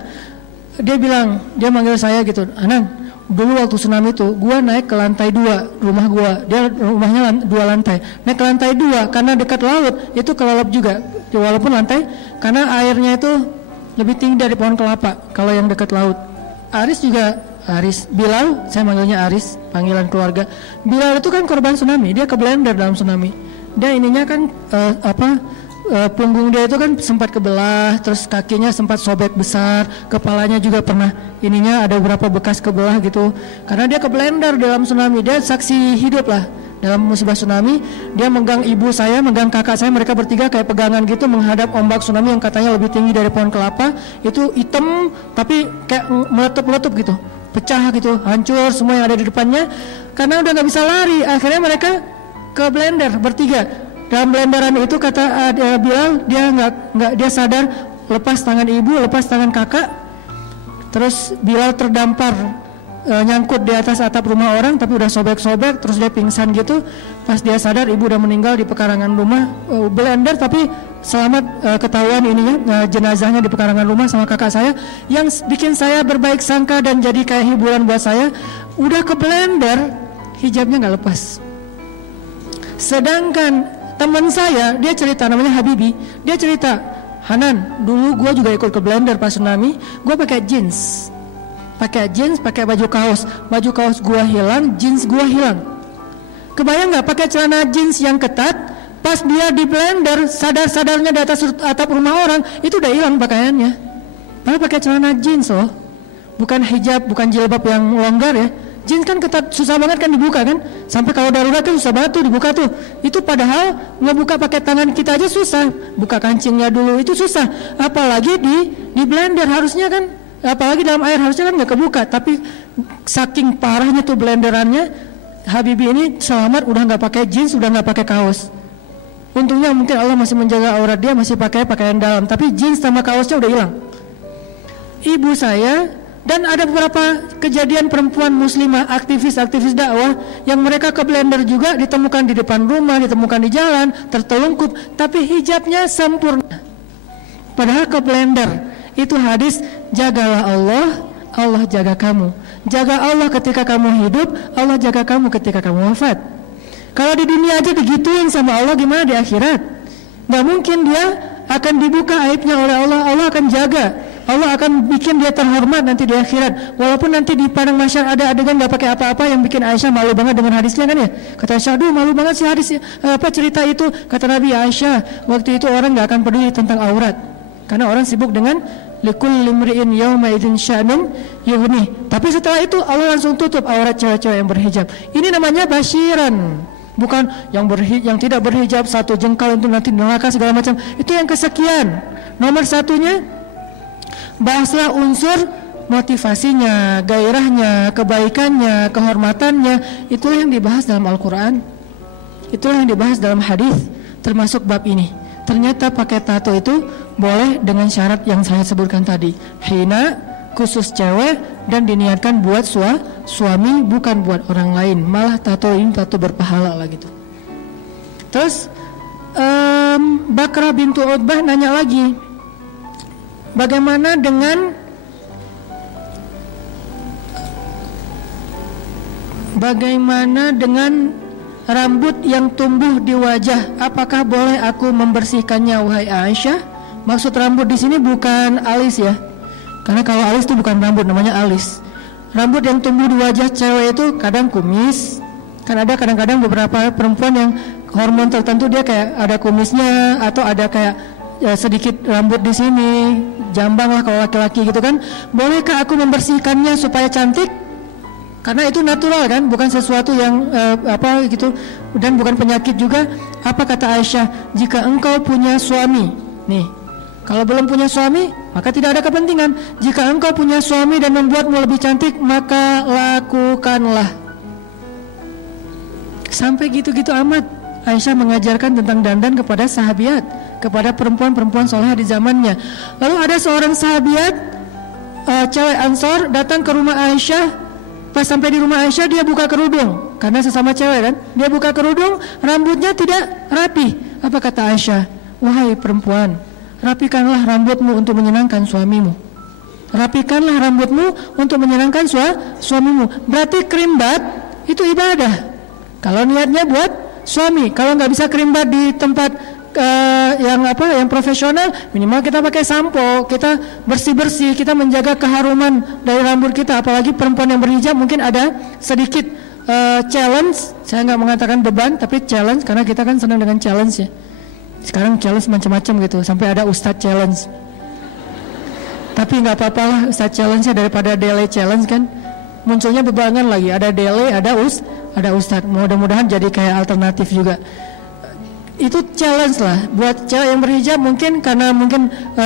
dia bilang, dia manggil saya gitu, Anan, dulu waktu tsunami itu gua naik ke lantai 2 rumah gua, dia rumahnya 2 lantai, naik ke lantai 2 karena dekat laut itu kelelep juga, walaupun lantai, karena airnya itu lebih tinggi dari pohon kelapa kalau yang dekat laut. Bilal, saya manggilnya Aris, panggilan keluarga. Bilal itu kan korban tsunami, dia ke blender dalam tsunami. Dia ininya kan punggung dia itu kan sempat kebelah, terus kakinya sempat sobek besar, kepalanya juga pernah ininya ada beberapa bekas kebelah gitu. Karena dia ke blender dalam tsunami, dia saksi hidup lah dalam musibah tsunami. Dia megang ibu saya, megang kakak saya, mereka bertiga kayak pegangan gitu menghadap ombak tsunami yang katanya lebih tinggi dari pohon kelapa. Itu hitam tapi kayak meletup-letup gitu, pecah gitu, hancur semua yang ada di depannya. Karena udah nggak bisa lari, akhirnya mereka ke blender bertiga. Dalam blenderan itu kata Bilal, dia sadar, lepas tangan ibu, lepas tangan kakak, terus Bilal terdampar nyangkut di atas atap rumah orang tapi udah sobek-sobek, terus dia pingsan gitu. Pas dia sadar ibu udah meninggal di pekarangan rumah, blender tapi selamat, ketahuan ininya jenazahnya di pekarangan rumah sama kakak saya. Yang bikin saya berbaik sangka dan jadi kayak hiburan buat saya, udah ke blender hijabnya nggak lepas. Sedangkan teman saya, dia cerita, namanya Habibi, dia cerita, Hanan, dulu gue juga ikut ke blender pas tsunami, gue pakai jeans, pakai baju kaos gue hilang, jeans gue hilang. Kebayang nggak pakai celana jeans yang ketat, pas dia di blender, sadar-sadarnya di atas atap rumah orang, itu udah hilang pakaiannya. Padahal pakai celana jeans loh, bukan hijab, bukan jilbab yang longgar ya. Jeans kan ketat, susah banget kan dibuka kan, sampai kalau darurat kan susah banget tuh dibuka tuh. Itu padahal ngebuka pakai tangan kita aja susah, buka kancingnya dulu itu susah, apalagi di blender harusnya kan, apalagi dalam air harusnya kan nggak kebuka. Tapi saking parahnya tuh blenderannya, Habibi ini selamat udah nggak pakai jeans, udah nggak pakai kaos. Untungnya mungkin Allah masih menjaga aurat dia, masih pakai pakaian dalam, tapi jeans sama kaosnya udah hilang. Ibu saya. Dan ada beberapa kejadian perempuan muslimah, aktivis dakwah yang mereka ke blender juga, ditemukan di depan rumah, ditemukan di jalan, tertelungkup, tapi hijabnya sempurna. Padahal ke blender. Itu hadis, jagalah Allah, Allah jaga kamu. Jaga Allah ketika kamu hidup, Allah jaga kamu ketika kamu wafat. Kalau di dunia aja digituin sama Allah, gimana di akhirat? Gak mungkin dia akan dibuka aibnya oleh Allah, Allah akan jaga. Allah akan bikin dia terhormat nanti di akhirat. Walaupun nanti di padang mahsyar ada adegan gak pakai apa-apa yang bikin Aisyah malu banget dengan hadisnya kan ya. Kata Aisyah, aduh malu banget sih hadis cerita itu. Kata Nabi, Aisyah, waktu itu orang gak akan peduli tentang aurat, karena orang sibuk dengan likulli imri'in yawma idzin sya'nun yughni. Tapi setelah itu Allah langsung tutup aurat cewek-cewek yang berhijab. Ini namanya basyiran. Bukan yang tidak berhijab satu jengkal itu nanti neraka segala macam. Itu yang kesekian. Nomor satunya, bahaslah unsur motivasinya, gairahnya, kebaikannya, kehormatannya. Itulah yang dibahas dalam Al-Quran, itulah yang dibahas dalam hadis, termasuk bab ini. Ternyata pakai tato itu boleh dengan syarat yang saya sebutkan tadi. Hina khusus cewek dan diniatkan buat suami, bukan buat orang lain. Malah tato ini tato berpahala lah gitu. Terus Bakrah bintu Utbah nanya lagi, bagaimana dengan rambut yang tumbuh di wajah? Apakah boleh aku membersihkannya, wahai Aisyah? Maksud rambut di sini bukan alis ya, karena kalau alis itu bukan rambut, namanya alis. Rambut yang tumbuh di wajah cewek itu kadang kumis, kan ada kadang-kadang beberapa perempuan yang hormon tertentu dia kayak ada kumisnya atau ada kayak sedikit rambut di sini, jambang lah kalau laki-laki gitu kan. Bolehkah aku membersihkannya supaya cantik? Karena itu natural kan, bukan sesuatu yang apa gitu, dan bukan penyakit juga. Apa kata Aisyah? Jika engkau punya suami, nih, kalau belum punya suami maka tidak ada kepentingan. Jika engkau punya suami dan membuatmu lebih cantik, maka lakukanlah. Sampai gitu-gitu amat Aisyah mengajarkan tentang dandan kepada sahabiat, kepada perempuan-perempuan soleh di zamannya. Lalu ada seorang sahabiat cewek Ansor datang ke rumah Aisyah. Pas sampai di rumah Aisyah dia buka kerudung, karena sesama cewek kan. Dia buka kerudung, rambutnya tidak rapi. Apa kata Aisyah? Wahai perempuan, rapikanlah rambutmu untuk menyenangkan suamimu. Rapikanlah rambutmu untuk menyenangkan suamimu. Berarti krimbat itu ibadah. Kalau niatnya buat suami, kalau nggak bisa krimbat di tempat yang profesional, minimal kita pakai sampo, kita bersih-bersih, kita menjaga keharuman dari rambut kita. Apalagi perempuan yang berhijab mungkin ada sedikit challenge. Saya nggak mengatakan beban, tapi challenge, karena kita kan senang dengan challenge ya. Sekarang challenge macam-macam gitu, sampai ada Ustadz challenge. Tapi nggak apa-apa lah Ustadz challenge-nya daripada Dele challenge kan. Munculnya bebarengan lagi, ada Dele, ada Ustadz. Mudah-mudahan jadi kayak alternatif juga. Itu challenge lah buat cewek yang berhijab, mungkin karena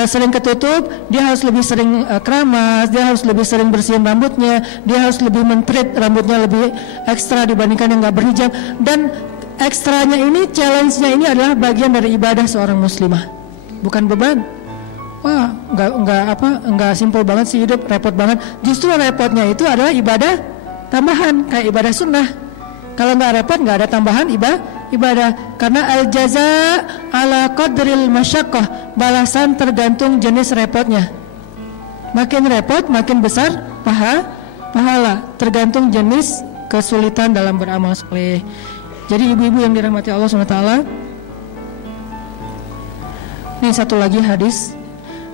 sering ketutup, dia harus lebih sering keramas, dia harus lebih sering bersihin rambutnya, dia harus lebih mentreat rambutnya lebih ekstra dibandingkan yang nggak berhijab. Dan ekstranya ini, challenge-nya ini adalah bagian dari ibadah seorang muslimah, bukan beban. Wah, nggak simpel banget sih hidup, repot banget. Justru repotnya itu adalah ibadah tambahan, kayak ibadah sunnah. Kalau nggak repot, nggak ada tambahan ibadah. Karena al-jaza ala qadril masyaqqah, balasan tergantung jenis repotnya. Makin repot, makin besar pahala, tergantung jenis kesulitan dalam beramal saleh. Jadi ibu-ibu yang dirahmati Allah SWT, ini satu lagi hadis.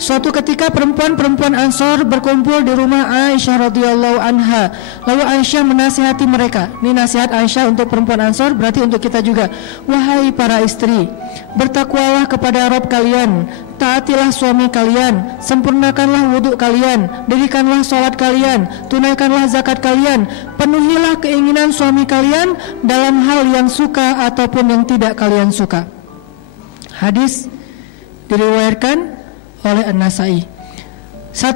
Suatu ketika perempuan-perempuan Ansor berkumpul di rumah Aisyah radhiyallahu anha. Lalu Aisyah menasihati mereka. Ini nasihat Aisyah untuk perempuan Ansor, berarti untuk kita juga. Wahai para istri, bertakwalah kepada Rabb kalian, taatilah suami kalian, sempurnakanlah wudhu kalian, dirikanlah sholat kalian, tunaikanlah zakat kalian, penuhilah keinginan suami kalian dalam hal yang suka ataupun yang tidak kalian suka. Hadis diriwayatkan oleh An-Nasai. 1.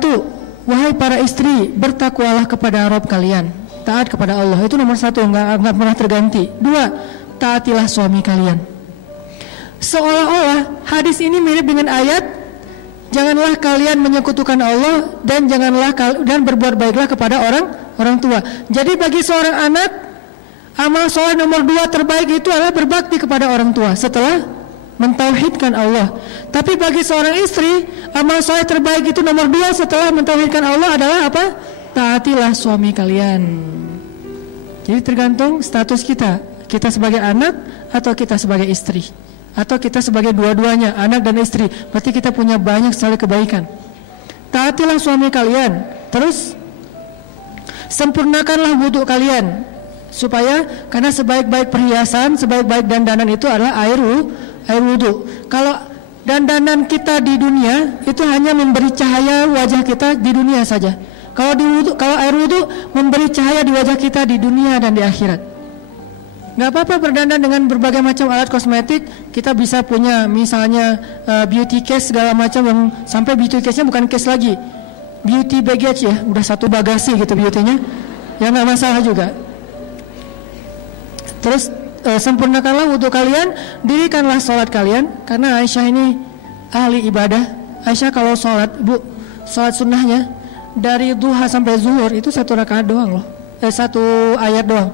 Wahai para istri, bertakwalah kepada Rabb kalian, taat kepada Allah. Itu nomor 1, enggak pernah terganti. 2. Taatilah suami kalian. Seolah-olah hadis ini mirip dengan ayat, janganlah kalian menyekutukan Allah dan berbuat baiklah kepada orang tua. Jadi bagi seorang anak, amal soleh nomor 2 terbaik itu adalah berbakti kepada orang tua setelah mentauhidkan Allah. Tapi bagi seorang istri, amal soleh terbaik itu nomor 2 setelah mentauhidkan Allah adalah apa? Taatilah suami kalian. Jadi tergantung status kita sebagai anak atau kita sebagai istri, atau kita sebagai dua-duanya, anak dan istri. Berarti kita punya banyak sekali kebaikan. Taatilah suami kalian. Terus sempurnakanlah wudhu kalian, supaya, karena sebaik-baik perhiasan, sebaik-baik dandanan itu adalah air wudhu. Kalau dandanan kita di dunia itu hanya memberi cahaya wajah kita di dunia saja. Kalau air wudhu memberi cahaya di wajah kita di dunia dan di akhirat. Gak apa-apa berdandan dengan berbagai macam alat kosmetik. Kita bisa punya misalnya beauty case segala macam, yang sampai beauty case-nya bukan case lagi, beauty baggage ya, udah satu bagasi gitu beauty-nya, ya gak masalah juga. Terus sempurnakanlah wudhu kalian, dirikanlah sholat kalian. Karena Aisyah ini ahli ibadah. Aisyah kalau sholat, sholat sunnahnya, dari duha sampai zuhur itu 1 rakaat doang loh. 1 ayat doang.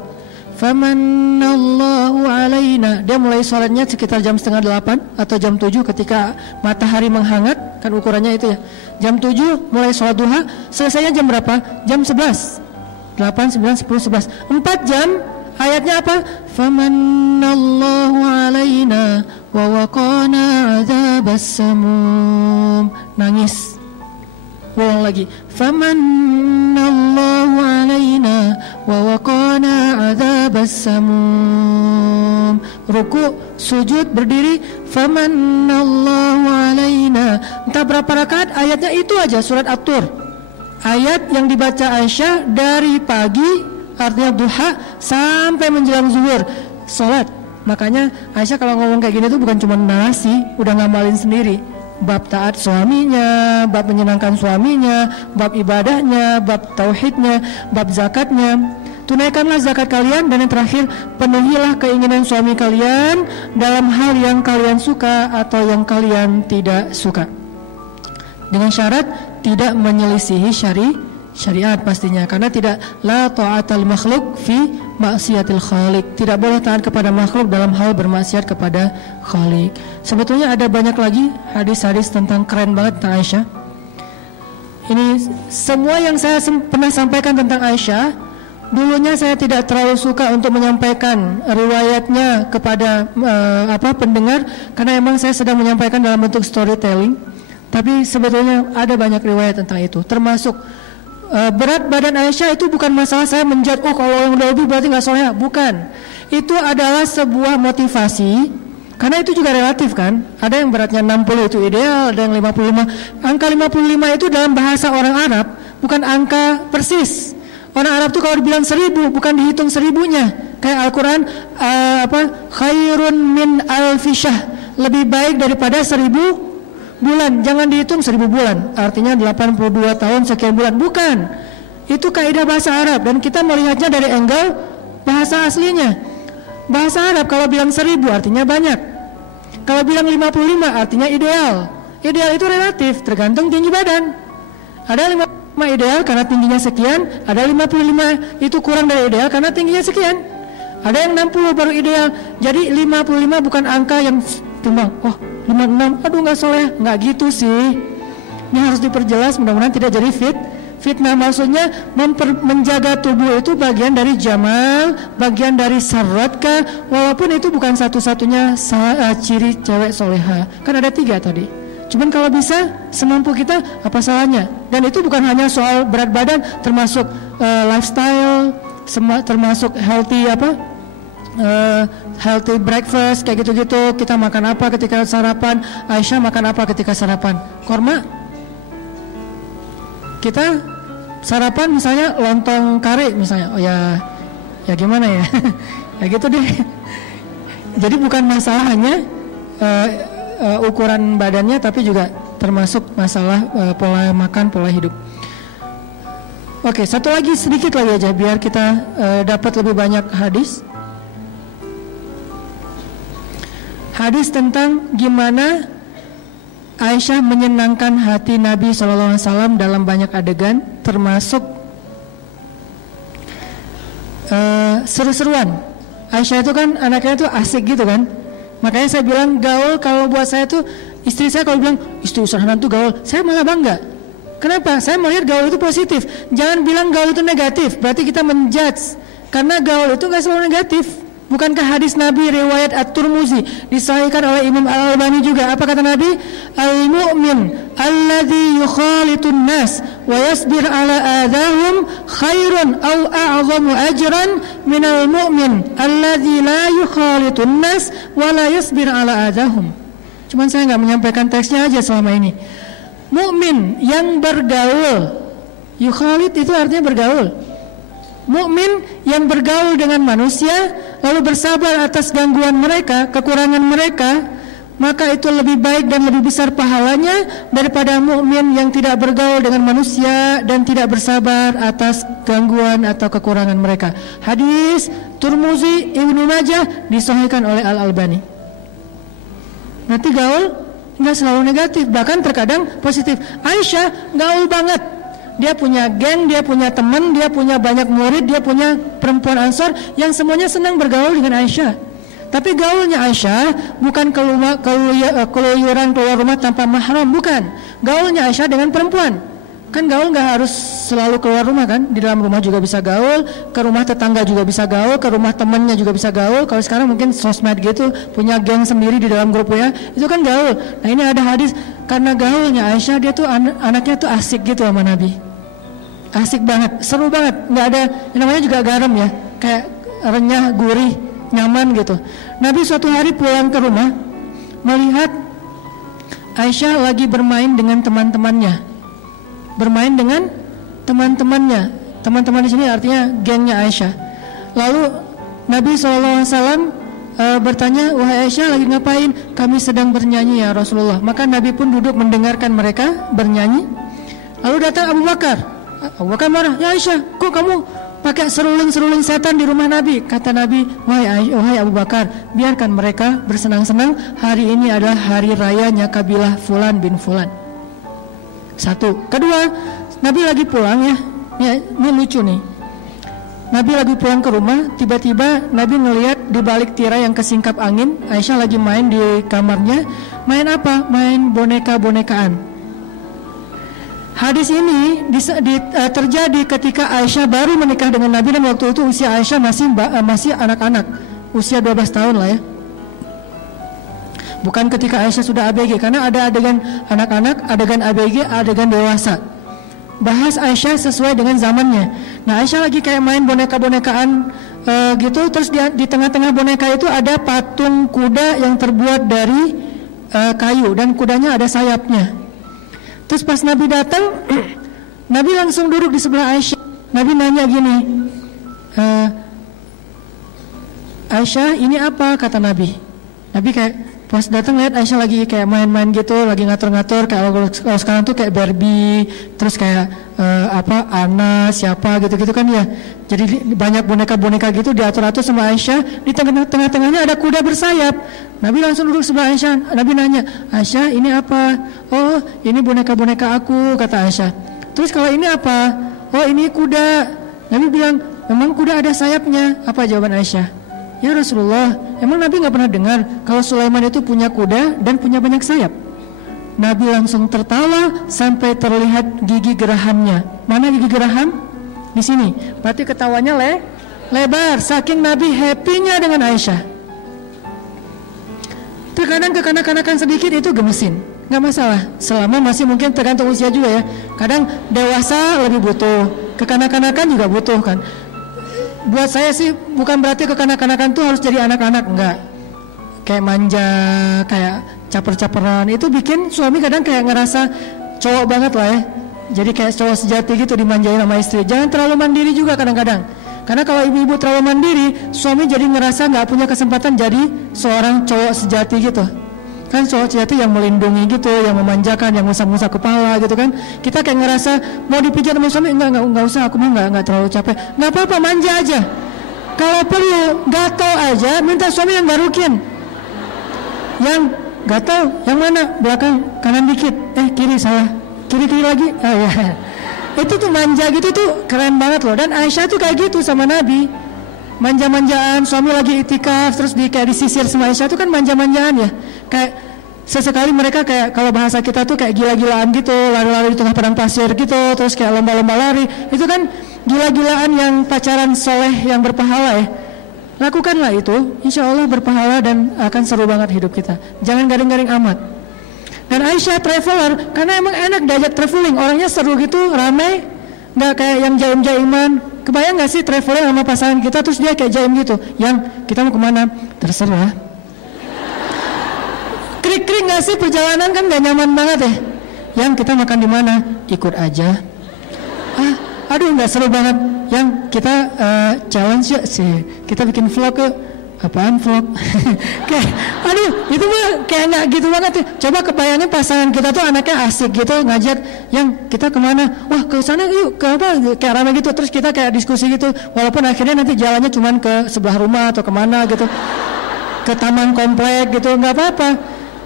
Famanallahu alaina. Dia mulai sholatnya sekitar jam 7:30 atau jam 7 ketika matahari menghangat, kan ukurannya itu ya. Jam 7 mulai sholat duha, selesainya jam berapa? Jam 11. 8, 9, 10, 11. 4 jam. Ayatnya apa? Famanallahu alaina wa waqana adzabas samum. Nangis. Ulang lagi. Famanallahu alaina wa waqana adzabas samum. Ruku, sujud, berdiri. Famanallahu alaina. Entah berapa rakaat, ayatnya itu aja, surat At-Tur. Ayat yang dibaca Aisyah dari pagi, artinya duha, sampai menjelang zuhur, sholat. Makanya Aisyah kalau ngomong kayak gini tuh bukan cuma narasi, udah ngamalin sendiri. Bab taat suaminya, bab menyenangkan suaminya, bab ibadahnya, bab tauhidnya, bab zakatnya. Tunaikanlah zakat kalian, dan yang terakhir, penuhilah keinginan suami kalian dalam hal yang kalian suka atau yang kalian tidak suka, dengan syarat tidak menyelisihi syariat pastinya, karena tidak la ta'atal makhluk fi maksiatil khaliq. Tidak boleh taat kepada makhluk dalam hal bermaksiat kepada khaliq. Sebetulnya ada banyak lagi hadis-hadis tentang, keren banget tentang Aisyah. Ini semua yang saya pernah sampaikan tentang Aisyah. Dulunya saya tidak terlalu suka untuk menyampaikan riwayatnya kepada pendengar, karena emang saya sedang menyampaikan dalam bentuk storytelling. Tapi sebetulnya ada banyak riwayat tentang itu, termasuk berat badan Aisyah itu bukan masalah saya menjat, kalau yang udah lebih berarti nggak soleh. Bukan. Itu adalah sebuah motivasi, karena itu juga relatif kan. Ada yang beratnya 60 itu ideal, ada yang 55. Angka 55 itu dalam bahasa orang Arab bukan angka persis. Orang Arab tuh kalau dibilang 1000 bukan dihitung 1000-nya. Kayak Al-Quran khairun min alfisyah, lebih baik daripada 1000 bulan. Jangan dihitung 1000 bulan, artinya 82 tahun sekian bulan. Bukan. Itu kaidah bahasa Arab, dan kita melihatnya dari angle bahasa aslinya. Bahasa Arab kalau bilang 1000 artinya banyak. Kalau bilang 55 artinya ideal. Ideal itu relatif, tergantung tinggi badan. Ada 55 ideal karena tingginya sekian, ada 55 itu kurang dari ideal karena tingginya sekian. Ada yang 60 baru ideal. Jadi 55 bukan angka yang timbang, 56, aduh nggak soleh, nggak gitu sih. Ini harus diperjelas, mudah-mudahan tidak jadi fitnah. Maksudnya menjaga tubuh itu bagian dari jamal, bagian dari saratka, walaupun itu bukan satu-satunya ciri cewek soleha. Kan ada 3 tadi. Cuman kalau bisa semampu kita, apa salahnya? Dan itu bukan hanya soal berat badan, termasuk lifestyle, termasuk healthy healthy breakfast, kayak gitu-gitu. Kita makan apa ketika sarapan? Aisyah makan apa ketika sarapan? Korma. Kita sarapan misalnya lontong kari misalnya. Oh ya gimana ya? Ya gitu deh. Jadi bukan masalah hanya ukuran badannya, tapi juga termasuk masalah pola makan, pola hidup. Oke, satu lagi, sedikit lagi aja biar kita dapat lebih banyak hadis. Hadis tentang gimana Aisyah menyenangkan hati Nabi SAW dalam banyak adegan, termasuk seru-seruan. Aisyah itu kan anaknya tuh asik gitu kan. Makanya saya bilang gaul, kalau buat saya tuh, istri saya kalau bilang istri usahanan tuh gaul, saya malah bangga. Kenapa? Saya melihat gaul itu positif. Jangan bilang gaul itu negatif, berarti kita menjudge. Karena gaul itu gak selalu negatif. Bukankah hadis Nabi riwayat At-Tirmidzi disahihkan oleh Imam Al-Albani juga? Apa kata Nabi? Al-mu'min alladhi yukhalitun nas wa yasbir ala adahum khairun aw a'zamu ajran minal mu'min alladhi la yukhalitun nas wa la yasbir ala adahum. Cuman saya gak menyampaikan teksnya aja selama ini. Mukmin yang bergaul, yukhalit itu artinya bergaul. Mukmin yang bergaul dengan manusia lalu bersabar atas gangguan mereka, kekurangan mereka, maka itu lebih baik dan lebih besar pahalanya daripada mukmin yang tidak bergaul dengan manusia dan tidak bersabar atas gangguan atau kekurangan mereka. Hadis Tirmidzi, Ibnu Majah disahihkan oleh Al-Albani. Nanti gaul enggak selalu negatif, bahkan terkadang positif. Aisyah gaul banget. dia punya geng, dia punya teman, dia punya banyak murid, dia punya perempuan Ansor yang semuanya senang bergaul dengan Aisyah. Tapi gaulnya Aisyah bukan keluyuran keluar rumah tanpa mahram, bukan. Gaulnya Aisyah dengan perempuan. Kan gaul gak harus selalu keluar rumah kan, di dalam rumah juga bisa gaul, ke rumah tetangga juga bisa gaul, ke rumah temannya juga bisa gaul. Kalau sekarang mungkin sosmed gitu, punya geng sendiri di dalam grupnya, itu kan gaul. Nah ini ada hadis, karena gaulnya Aisyah, dia tuh anaknya tuh asik gitu sama Nabi. Asik banget, seru banget, gak ada, namanya juga garam ya, kayak renyah, gurih, nyaman gitu. Nabi suatu hari pulang ke rumah, melihat Aisyah lagi bermain dengan teman-temannya. Bermain dengan teman-temannya. Teman-teman di sini artinya gengnya Aisyah. Lalu Nabi SAW bertanya, wahai Aisyah lagi ngapain? Kami sedang bernyanyi ya Rasulullah. Maka Nabi pun duduk mendengarkan mereka bernyanyi. Lalu datang Abu Bakar. Abu Bakar marah, ya Aisyah, kok kamu pakai seruling-seruling setan di rumah Nabi? Kata Nabi, wahai Abu Bakar, biarkan mereka bersenang-senang. Hari ini adalah hari rayanya kabilah Fulan bin Fulan. Satu. Kedua, Nabi lagi pulang ya. Ini lucu nih. Nabi lagi pulang ke rumah, tiba-tiba Nabi ngelihat di balik tirai yang kesingkap angin, Aisyah lagi main di kamarnya. Main apa? Main boneka-bonekaan. Hadis ini terjadi ketika Aisyah baru menikah dengan Nabi, dan waktu itu usia Aisyah masih anak-anak, usia 12 tahun lah ya. Bukan ketika Aisyah sudah ABG, karena ada adegan anak-anak, adegan ABG, adegan dewasa. Bahas Aisyah sesuai dengan zamannya. Nah Aisyah lagi kayak main boneka-bonekaan gitu. Terus di tengah-tengah boneka itu ada patung kuda yang terbuat dari kayu, dan kudanya ada sayapnya. Terus pas Nabi datang, Nabi langsung duduk di sebelah Aisyah. Nabi nanya gini, Aisyah ini apa? Kata Nabi. Nabi kayak pas datang lihat Aisyah lagi kayak main-main gitu, lagi ngatur-ngatur kayak kalau sekarang tuh kayak Barbie, terus kayak Ana siapa gitu-gitu kan ya. Jadi banyak boneka-boneka gitu diatur-atur sama Aisyah. Di tengah-tengahnya ada kuda bersayap. Nabi langsung duduk sebelah Aisyah. Nabi nanya, Aisyah ini apa? Oh ini boneka-boneka aku, kata Aisyah. Terus kalau ini apa? Oh ini kuda. Nabi bilang, memang kuda ada sayapnya. Apa jawaban Aisyah? Ya Rasulullah, emang Nabi gak pernah dengar kalau Sulaiman itu punya kuda dan punya banyak sayap? Nabi langsung tertawa sampai terlihat gigi gerahamnya. Mana gigi geraham? Di sini. Berarti ketawanya lebar, saking Nabi happy-nya dengan Aisyah. Terkadang kekanak-kanakan sedikit itu gemesin, gak masalah, selama masih mungkin tergantung usia juga ya. Kadang dewasa lebih butuh, kekanak-kanakan juga butuh kan. Buat saya sih bukan berarti kekanak-kanakan tuh harus jadi anak-anak, enggak. Kayak manja, kayak caper-caperan, itu bikin suami kadang kayak ngerasa cowok banget lah ya. Jadi kayak cowok sejati gitu, dimanjain sama istri. Jangan terlalu mandiri juga kadang-kadang. Karena kalau ibu-ibu terlalu mandiri, suami jadi ngerasa gak punya kesempatan jadi seorang cowok sejati gitu. Kan cowok sejati yang melindungi gitu, yang memanjakan, yang ngusap-ngusap kepala gitu kan. Kita kayak ngerasa mau dipijat sama suami, enggak usah, aku mah enggak terlalu capek. Enggak apa-apa, manja aja. Kalau perlu gatal aja, minta suami yang garukin. Yang gatal, yang mana? Belakang, kanan dikit. Kiri salah. Kiri lagi. Ya. Itu tuh manja gitu tuh keren banget loh. Dan Aisyah tuh kayak gitu sama Nabi. Manja-manjaan, suami lagi itikaf terus kayak disisir sama Aisyah, itu kan manja-manjaan ya. Kayak sesekali mereka kayak kalau bahasa kita tuh kayak gila-gilaan gitu, lari-lari di tengah padang pasir gitu, terus kayak lomba-lomba lari. Itu kan gila-gilaan yang pacaran soleh yang berpahala ya. Lakukanlah itu, insya Allah berpahala dan akan seru banget hidup kita. Jangan garing-garing amat. Dan Aisyah traveler, karena emang enak diajak traveling, orangnya seru gitu, ramai, nggak kayak yang jaim-jaiman. Kebayang gak sih traveling sama pasangan kita terus dia kayak jaim gitu, yang kita mau kemana? Terserah. Krik-krik gak sih perjalanan, kan gak nyaman banget ya. Yang kita makan di mana? Ikut aja. Aduh gak seru banget. Yang kita challenge ya sih, kita bikin vlog ke apaan vlog? Kayak, aduh itu mah kayak gak gitu banget ya. Coba kebayangin pasangan kita tuh anaknya asik gitu, ngajak yang kita kemana? Wah ke sana yuk, ke apa? Kayak ramai gitu, terus kita kayak diskusi gitu. Walaupun akhirnya nanti jalannya cuman ke sebelah rumah atau kemana gitu, ke taman komplek gitu, nggak apa-apa.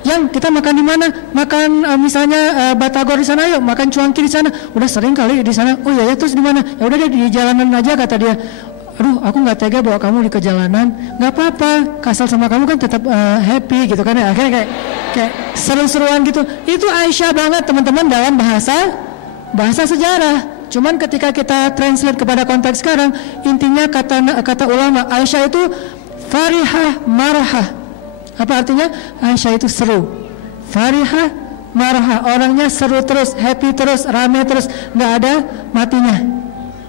yang kita makan di mana? Makan misalnya batagor di sana, yuk makan cuangki di sana. Udah sering kali di sana. Oh iya ya, terus di mana? Ya udah deh di jalanan aja, kata dia. Aduh, aku nggak tega bawa kamu di kejalanan. Nggak apa-apa, kasal sama kamu kan tetap happy gitu kan ya. Akhirnya kayak seru-seruan gitu. Itu Aisyah banget teman-teman dalam bahasa sejarah. Cuman ketika kita translate kepada konteks sekarang, intinya kata ulama, Aisyah itu farihah marahah. Apa artinya? Aisyah itu seru. Farihah marahah, orangnya seru terus, happy terus, rame terus, nggak ada matinya.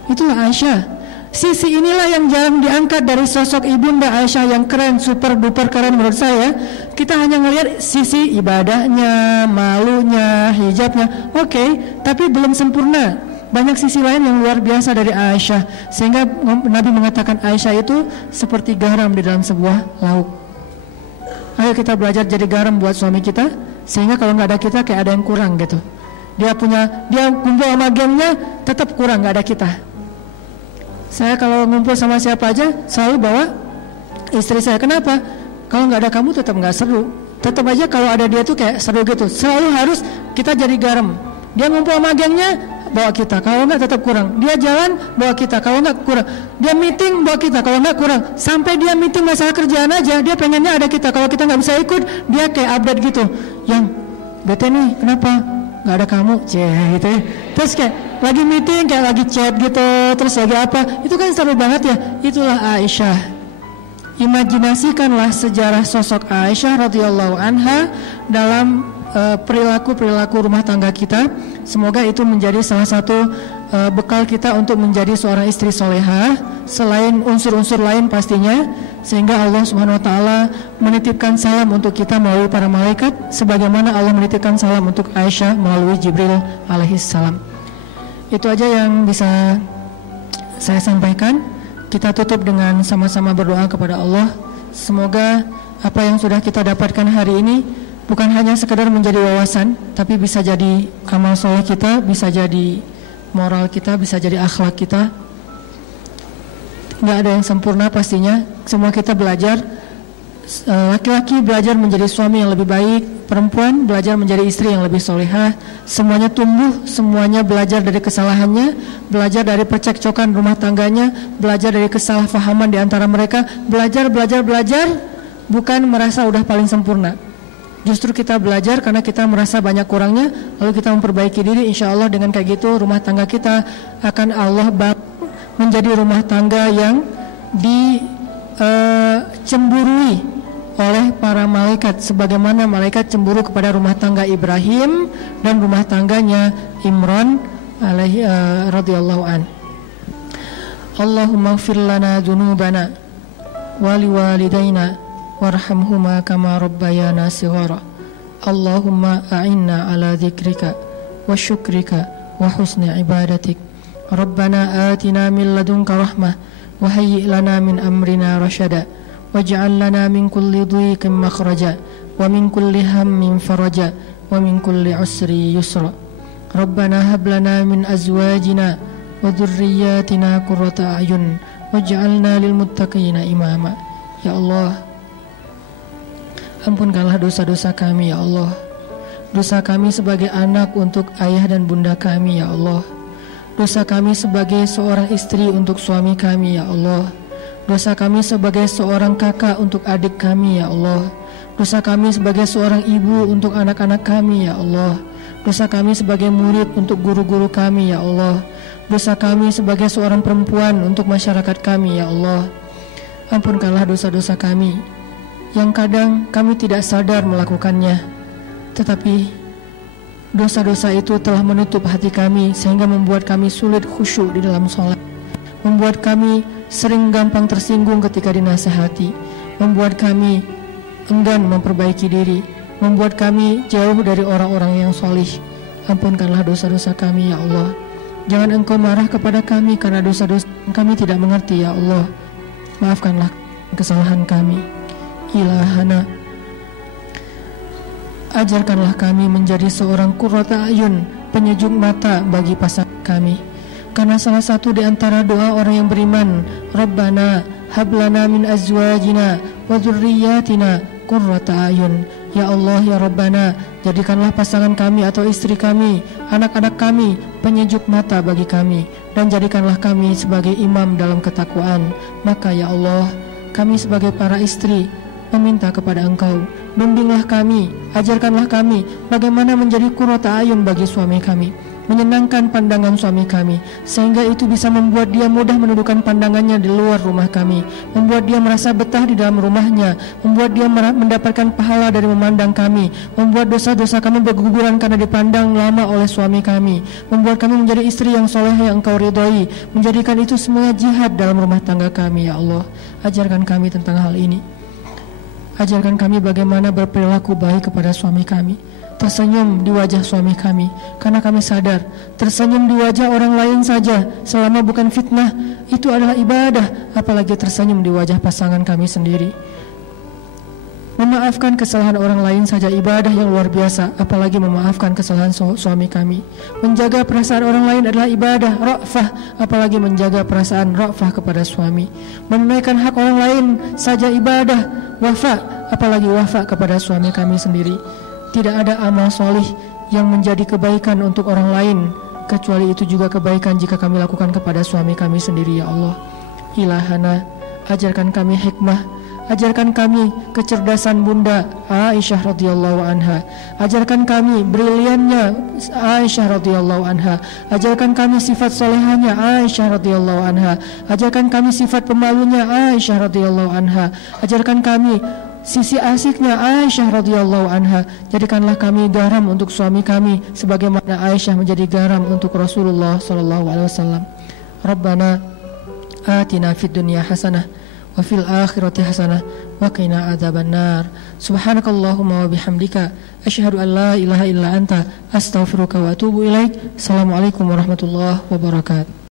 Itulah Aisyah. Sisi inilah yang jarang diangkat dari sosok ibunda Aisyah yang keren, super duper keren menurut saya. Kita hanya ngelihat sisi ibadahnya, malunya, hijabnya, oke, tapi belum sempurna. Banyak sisi lain yang luar biasa dari Aisyah, sehingga Nabi mengatakan Aisyah itu seperti garam di dalam sebuah lauk. Ayo kita belajar jadi garam buat suami kita, sehingga kalau nggak ada kita kayak ada yang kurang gitu. Dia kumpul sama gengnya tetap kurang, nggak ada kita. Saya kalau ngumpul sama siapa aja selalu bawa istri saya. Kenapa? Kalau nggak ada kamu tetap nggak seru. Tetap aja kalau ada dia tuh kayak seru gitu. Selalu harus kita jadi garam. Dia ngumpul sama gengnya, bawa kita. Kalau nggak tetap kurang. Dia jalan, bawa kita. Kalau nggak kurang. Dia meeting, bawa kita. Kalau nggak kurang. Sampai dia meeting masalah kerjaan aja, dia pengennya ada kita. Kalau kita nggak bisa ikut, dia kayak update gitu. Yang bete nih, kenapa? Nggak ada kamu, gitu ya. Terus kayak lagi meeting, kayak lagi chat gitu, terus lagi apa, itu kan seru banget ya. Itulah Aisyah. Imajinasikanlah sejarah sosok Aisyah radhiyallahu anha dalam perilaku rumah tangga kita. Semoga itu menjadi salah satu bekal kita untuk menjadi seorang istri solehah, selain unsur-unsur lain pastinya, sehingga Allah Subhanahu wa taala menitipkan salam untuk kita melalui para malaikat, sebagaimana Allah menitipkan salam untuk Aisyah melalui Jibril alaihi salam. Itu aja yang bisa saya sampaikan. Kita tutup dengan sama-sama berdoa kepada Allah. Semoga apa yang sudah kita dapatkan hari ini bukan hanya sekedar menjadi wawasan, tapi bisa jadi amal soleh kita, bisa jadi moral kita, bisa jadi akhlak kita. Nggak ada yang sempurna pastinya. Semua kita belajar. Laki-laki belajar menjadi suami yang lebih baik, perempuan belajar menjadi istri yang lebih solehah. Semuanya tumbuh, semuanya belajar dari kesalahannya, belajar dari percekcokan rumah tangganya, belajar dari kesalahpahaman di antara mereka. Belajar, bukan merasa udah paling sempurna. Justru kita belajar karena kita merasa banyak kurangnya, lalu kita memperbaiki diri. Insya Allah dengan kayak gitu rumah tangga kita akan Allah menjadi rumah tangga yang dicemburui oleh para malaikat, sebagaimana malaikat cemburu kepada rumah tangga Ibrahim dan rumah tangganya Imran alaihi radhiyallahu an. Allahumma ighfir lana dzunubana wa liwalidayna warhamhuma kama rabbayana shighara. Allahumma a'inna ala dzikrika wa syukrika wa husni ibadatik. Rabbana atina min ladunka rahmah wa hayyi' lana min amrina rasyada waj'al lana min kulli dhiqin makhraja wa min kulli hammin faraja wa min kulli usri yusra. Rabbana hab lana min azwajina wa dhurriyyatina qurrata a'yun waj'alna lil muttaqina imama. Ya Allah, ampunkanlah dosa-dosa kami ya Allah. Dosa kami sebagai anak untuk ayah dan bunda kami ya Allah. Dosa kami sebagai seorang istri untuk suami kami ya Allah. Dosa kami sebagai seorang kakak untuk adik kami ya Allah. Dosa kami sebagai seorang ibu untuk anak-anak kami ya Allah. Dosa kami sebagai murid untuk guru-guru kami ya Allah. Dosa kami sebagai seorang perempuan untuk masyarakat kami ya Allah. Ampunkanlah dosa-dosa kami yang kadang kami tidak sadar melakukannya, tetapi dosa-dosa itu telah menutup hati kami sehingga membuat kami sulit khusyuk di dalam sholat, membuat kami sering gampang tersinggung ketika dinasihati, membuat kami enggan memperbaiki diri, membuat kami jauh dari orang-orang yang solih. Ampunkanlah dosa-dosa kami ya Allah. Jangan Engkau marah kepada kami karena dosa-dosa kami tidak mengerti ya Allah. Maafkanlah kesalahan kami. Ilahana, ajarkanlah kami menjadi seorang qurrata ayun, penyejuk mata bagi pasangan kami. Karena salah satu di antara doa orang yang beriman, Rabbana hablana min azwajina wa dzurriyyatina qurrata ayun. Ya Allah, ya Rabbana, jadikanlah pasangan kami atau istri kami, anak-anak kami penyejuk mata bagi kami, dan jadikanlah kami sebagai imam dalam ketakwaan. Maka ya Allah, kami sebagai para istri meminta kepada Engkau, bimbinglah kami, ajarkanlah kami bagaimana menjadi qurrata ayun bagi suami kami, menyenangkan pandangan suami kami, sehingga itu bisa membuat dia mudah menundukkan pandangannya di luar rumah kami, membuat dia merasa betah di dalam rumahnya, membuat dia mendapatkan pahala dari memandang kami, membuat dosa-dosa kami berguguran karena dipandang lama oleh suami kami, membuat kami menjadi istri yang soleh yang Engkau ridhoi, menjadikan itu semua jihad dalam rumah tangga kami. Ya Allah, ajarkan kami tentang hal ini. Ajarkan kami bagaimana berperilaku baik kepada suami kami, tersenyum di wajah suami kami, karena kami sadar tersenyum di wajah orang lain saja selama bukan fitnah itu adalah ibadah, apalagi tersenyum di wajah pasangan kami sendiri. Memaafkan kesalahan orang lain saja ibadah yang luar biasa, apalagi memaafkan kesalahan suami kami. Menjaga perasaan orang lain adalah ibadah, ra'fah, apalagi menjaga perasaan ra'fah kepada suami. Menunaikan hak orang lain saja ibadah, wafa, apalagi wafa kepada suami kami sendiri. Tidak ada amal solih yang menjadi kebaikan untuk orang lain, kecuali itu juga kebaikan jika kami lakukan kepada suami kami sendiri. Ya Allah, Ilahana, ajarkan kami hikmah, ajarkan kami kecerdasan Bunda Aisyah radhiyallahu anha, ajarkan kami briliannya Aisyah radhiyallahu anha, ajarkan kami sifat solehahnya Aisyah radhiyallahu anha, ajarkan kami sifat pemalunya Aisyah radhiyallahu anha, ajarkan kami sisi asiknya Aisyah radhiyallahu anha. Jadikanlah kami garam untuk suami kami sebagaimana Aisyah menjadi garam untuk Rasulullah sallallahu alaihi wasallam. Rabbana atina fid dunya hasanah wa fil akhirati hasanah wa qina adzabannar. Subhanakallahumma wa bihamdika asyhadu an la ilaha illa anta astaghfiruka wa atubu ilaik. Assalamualaikum warahmatullahi wabarakatuh.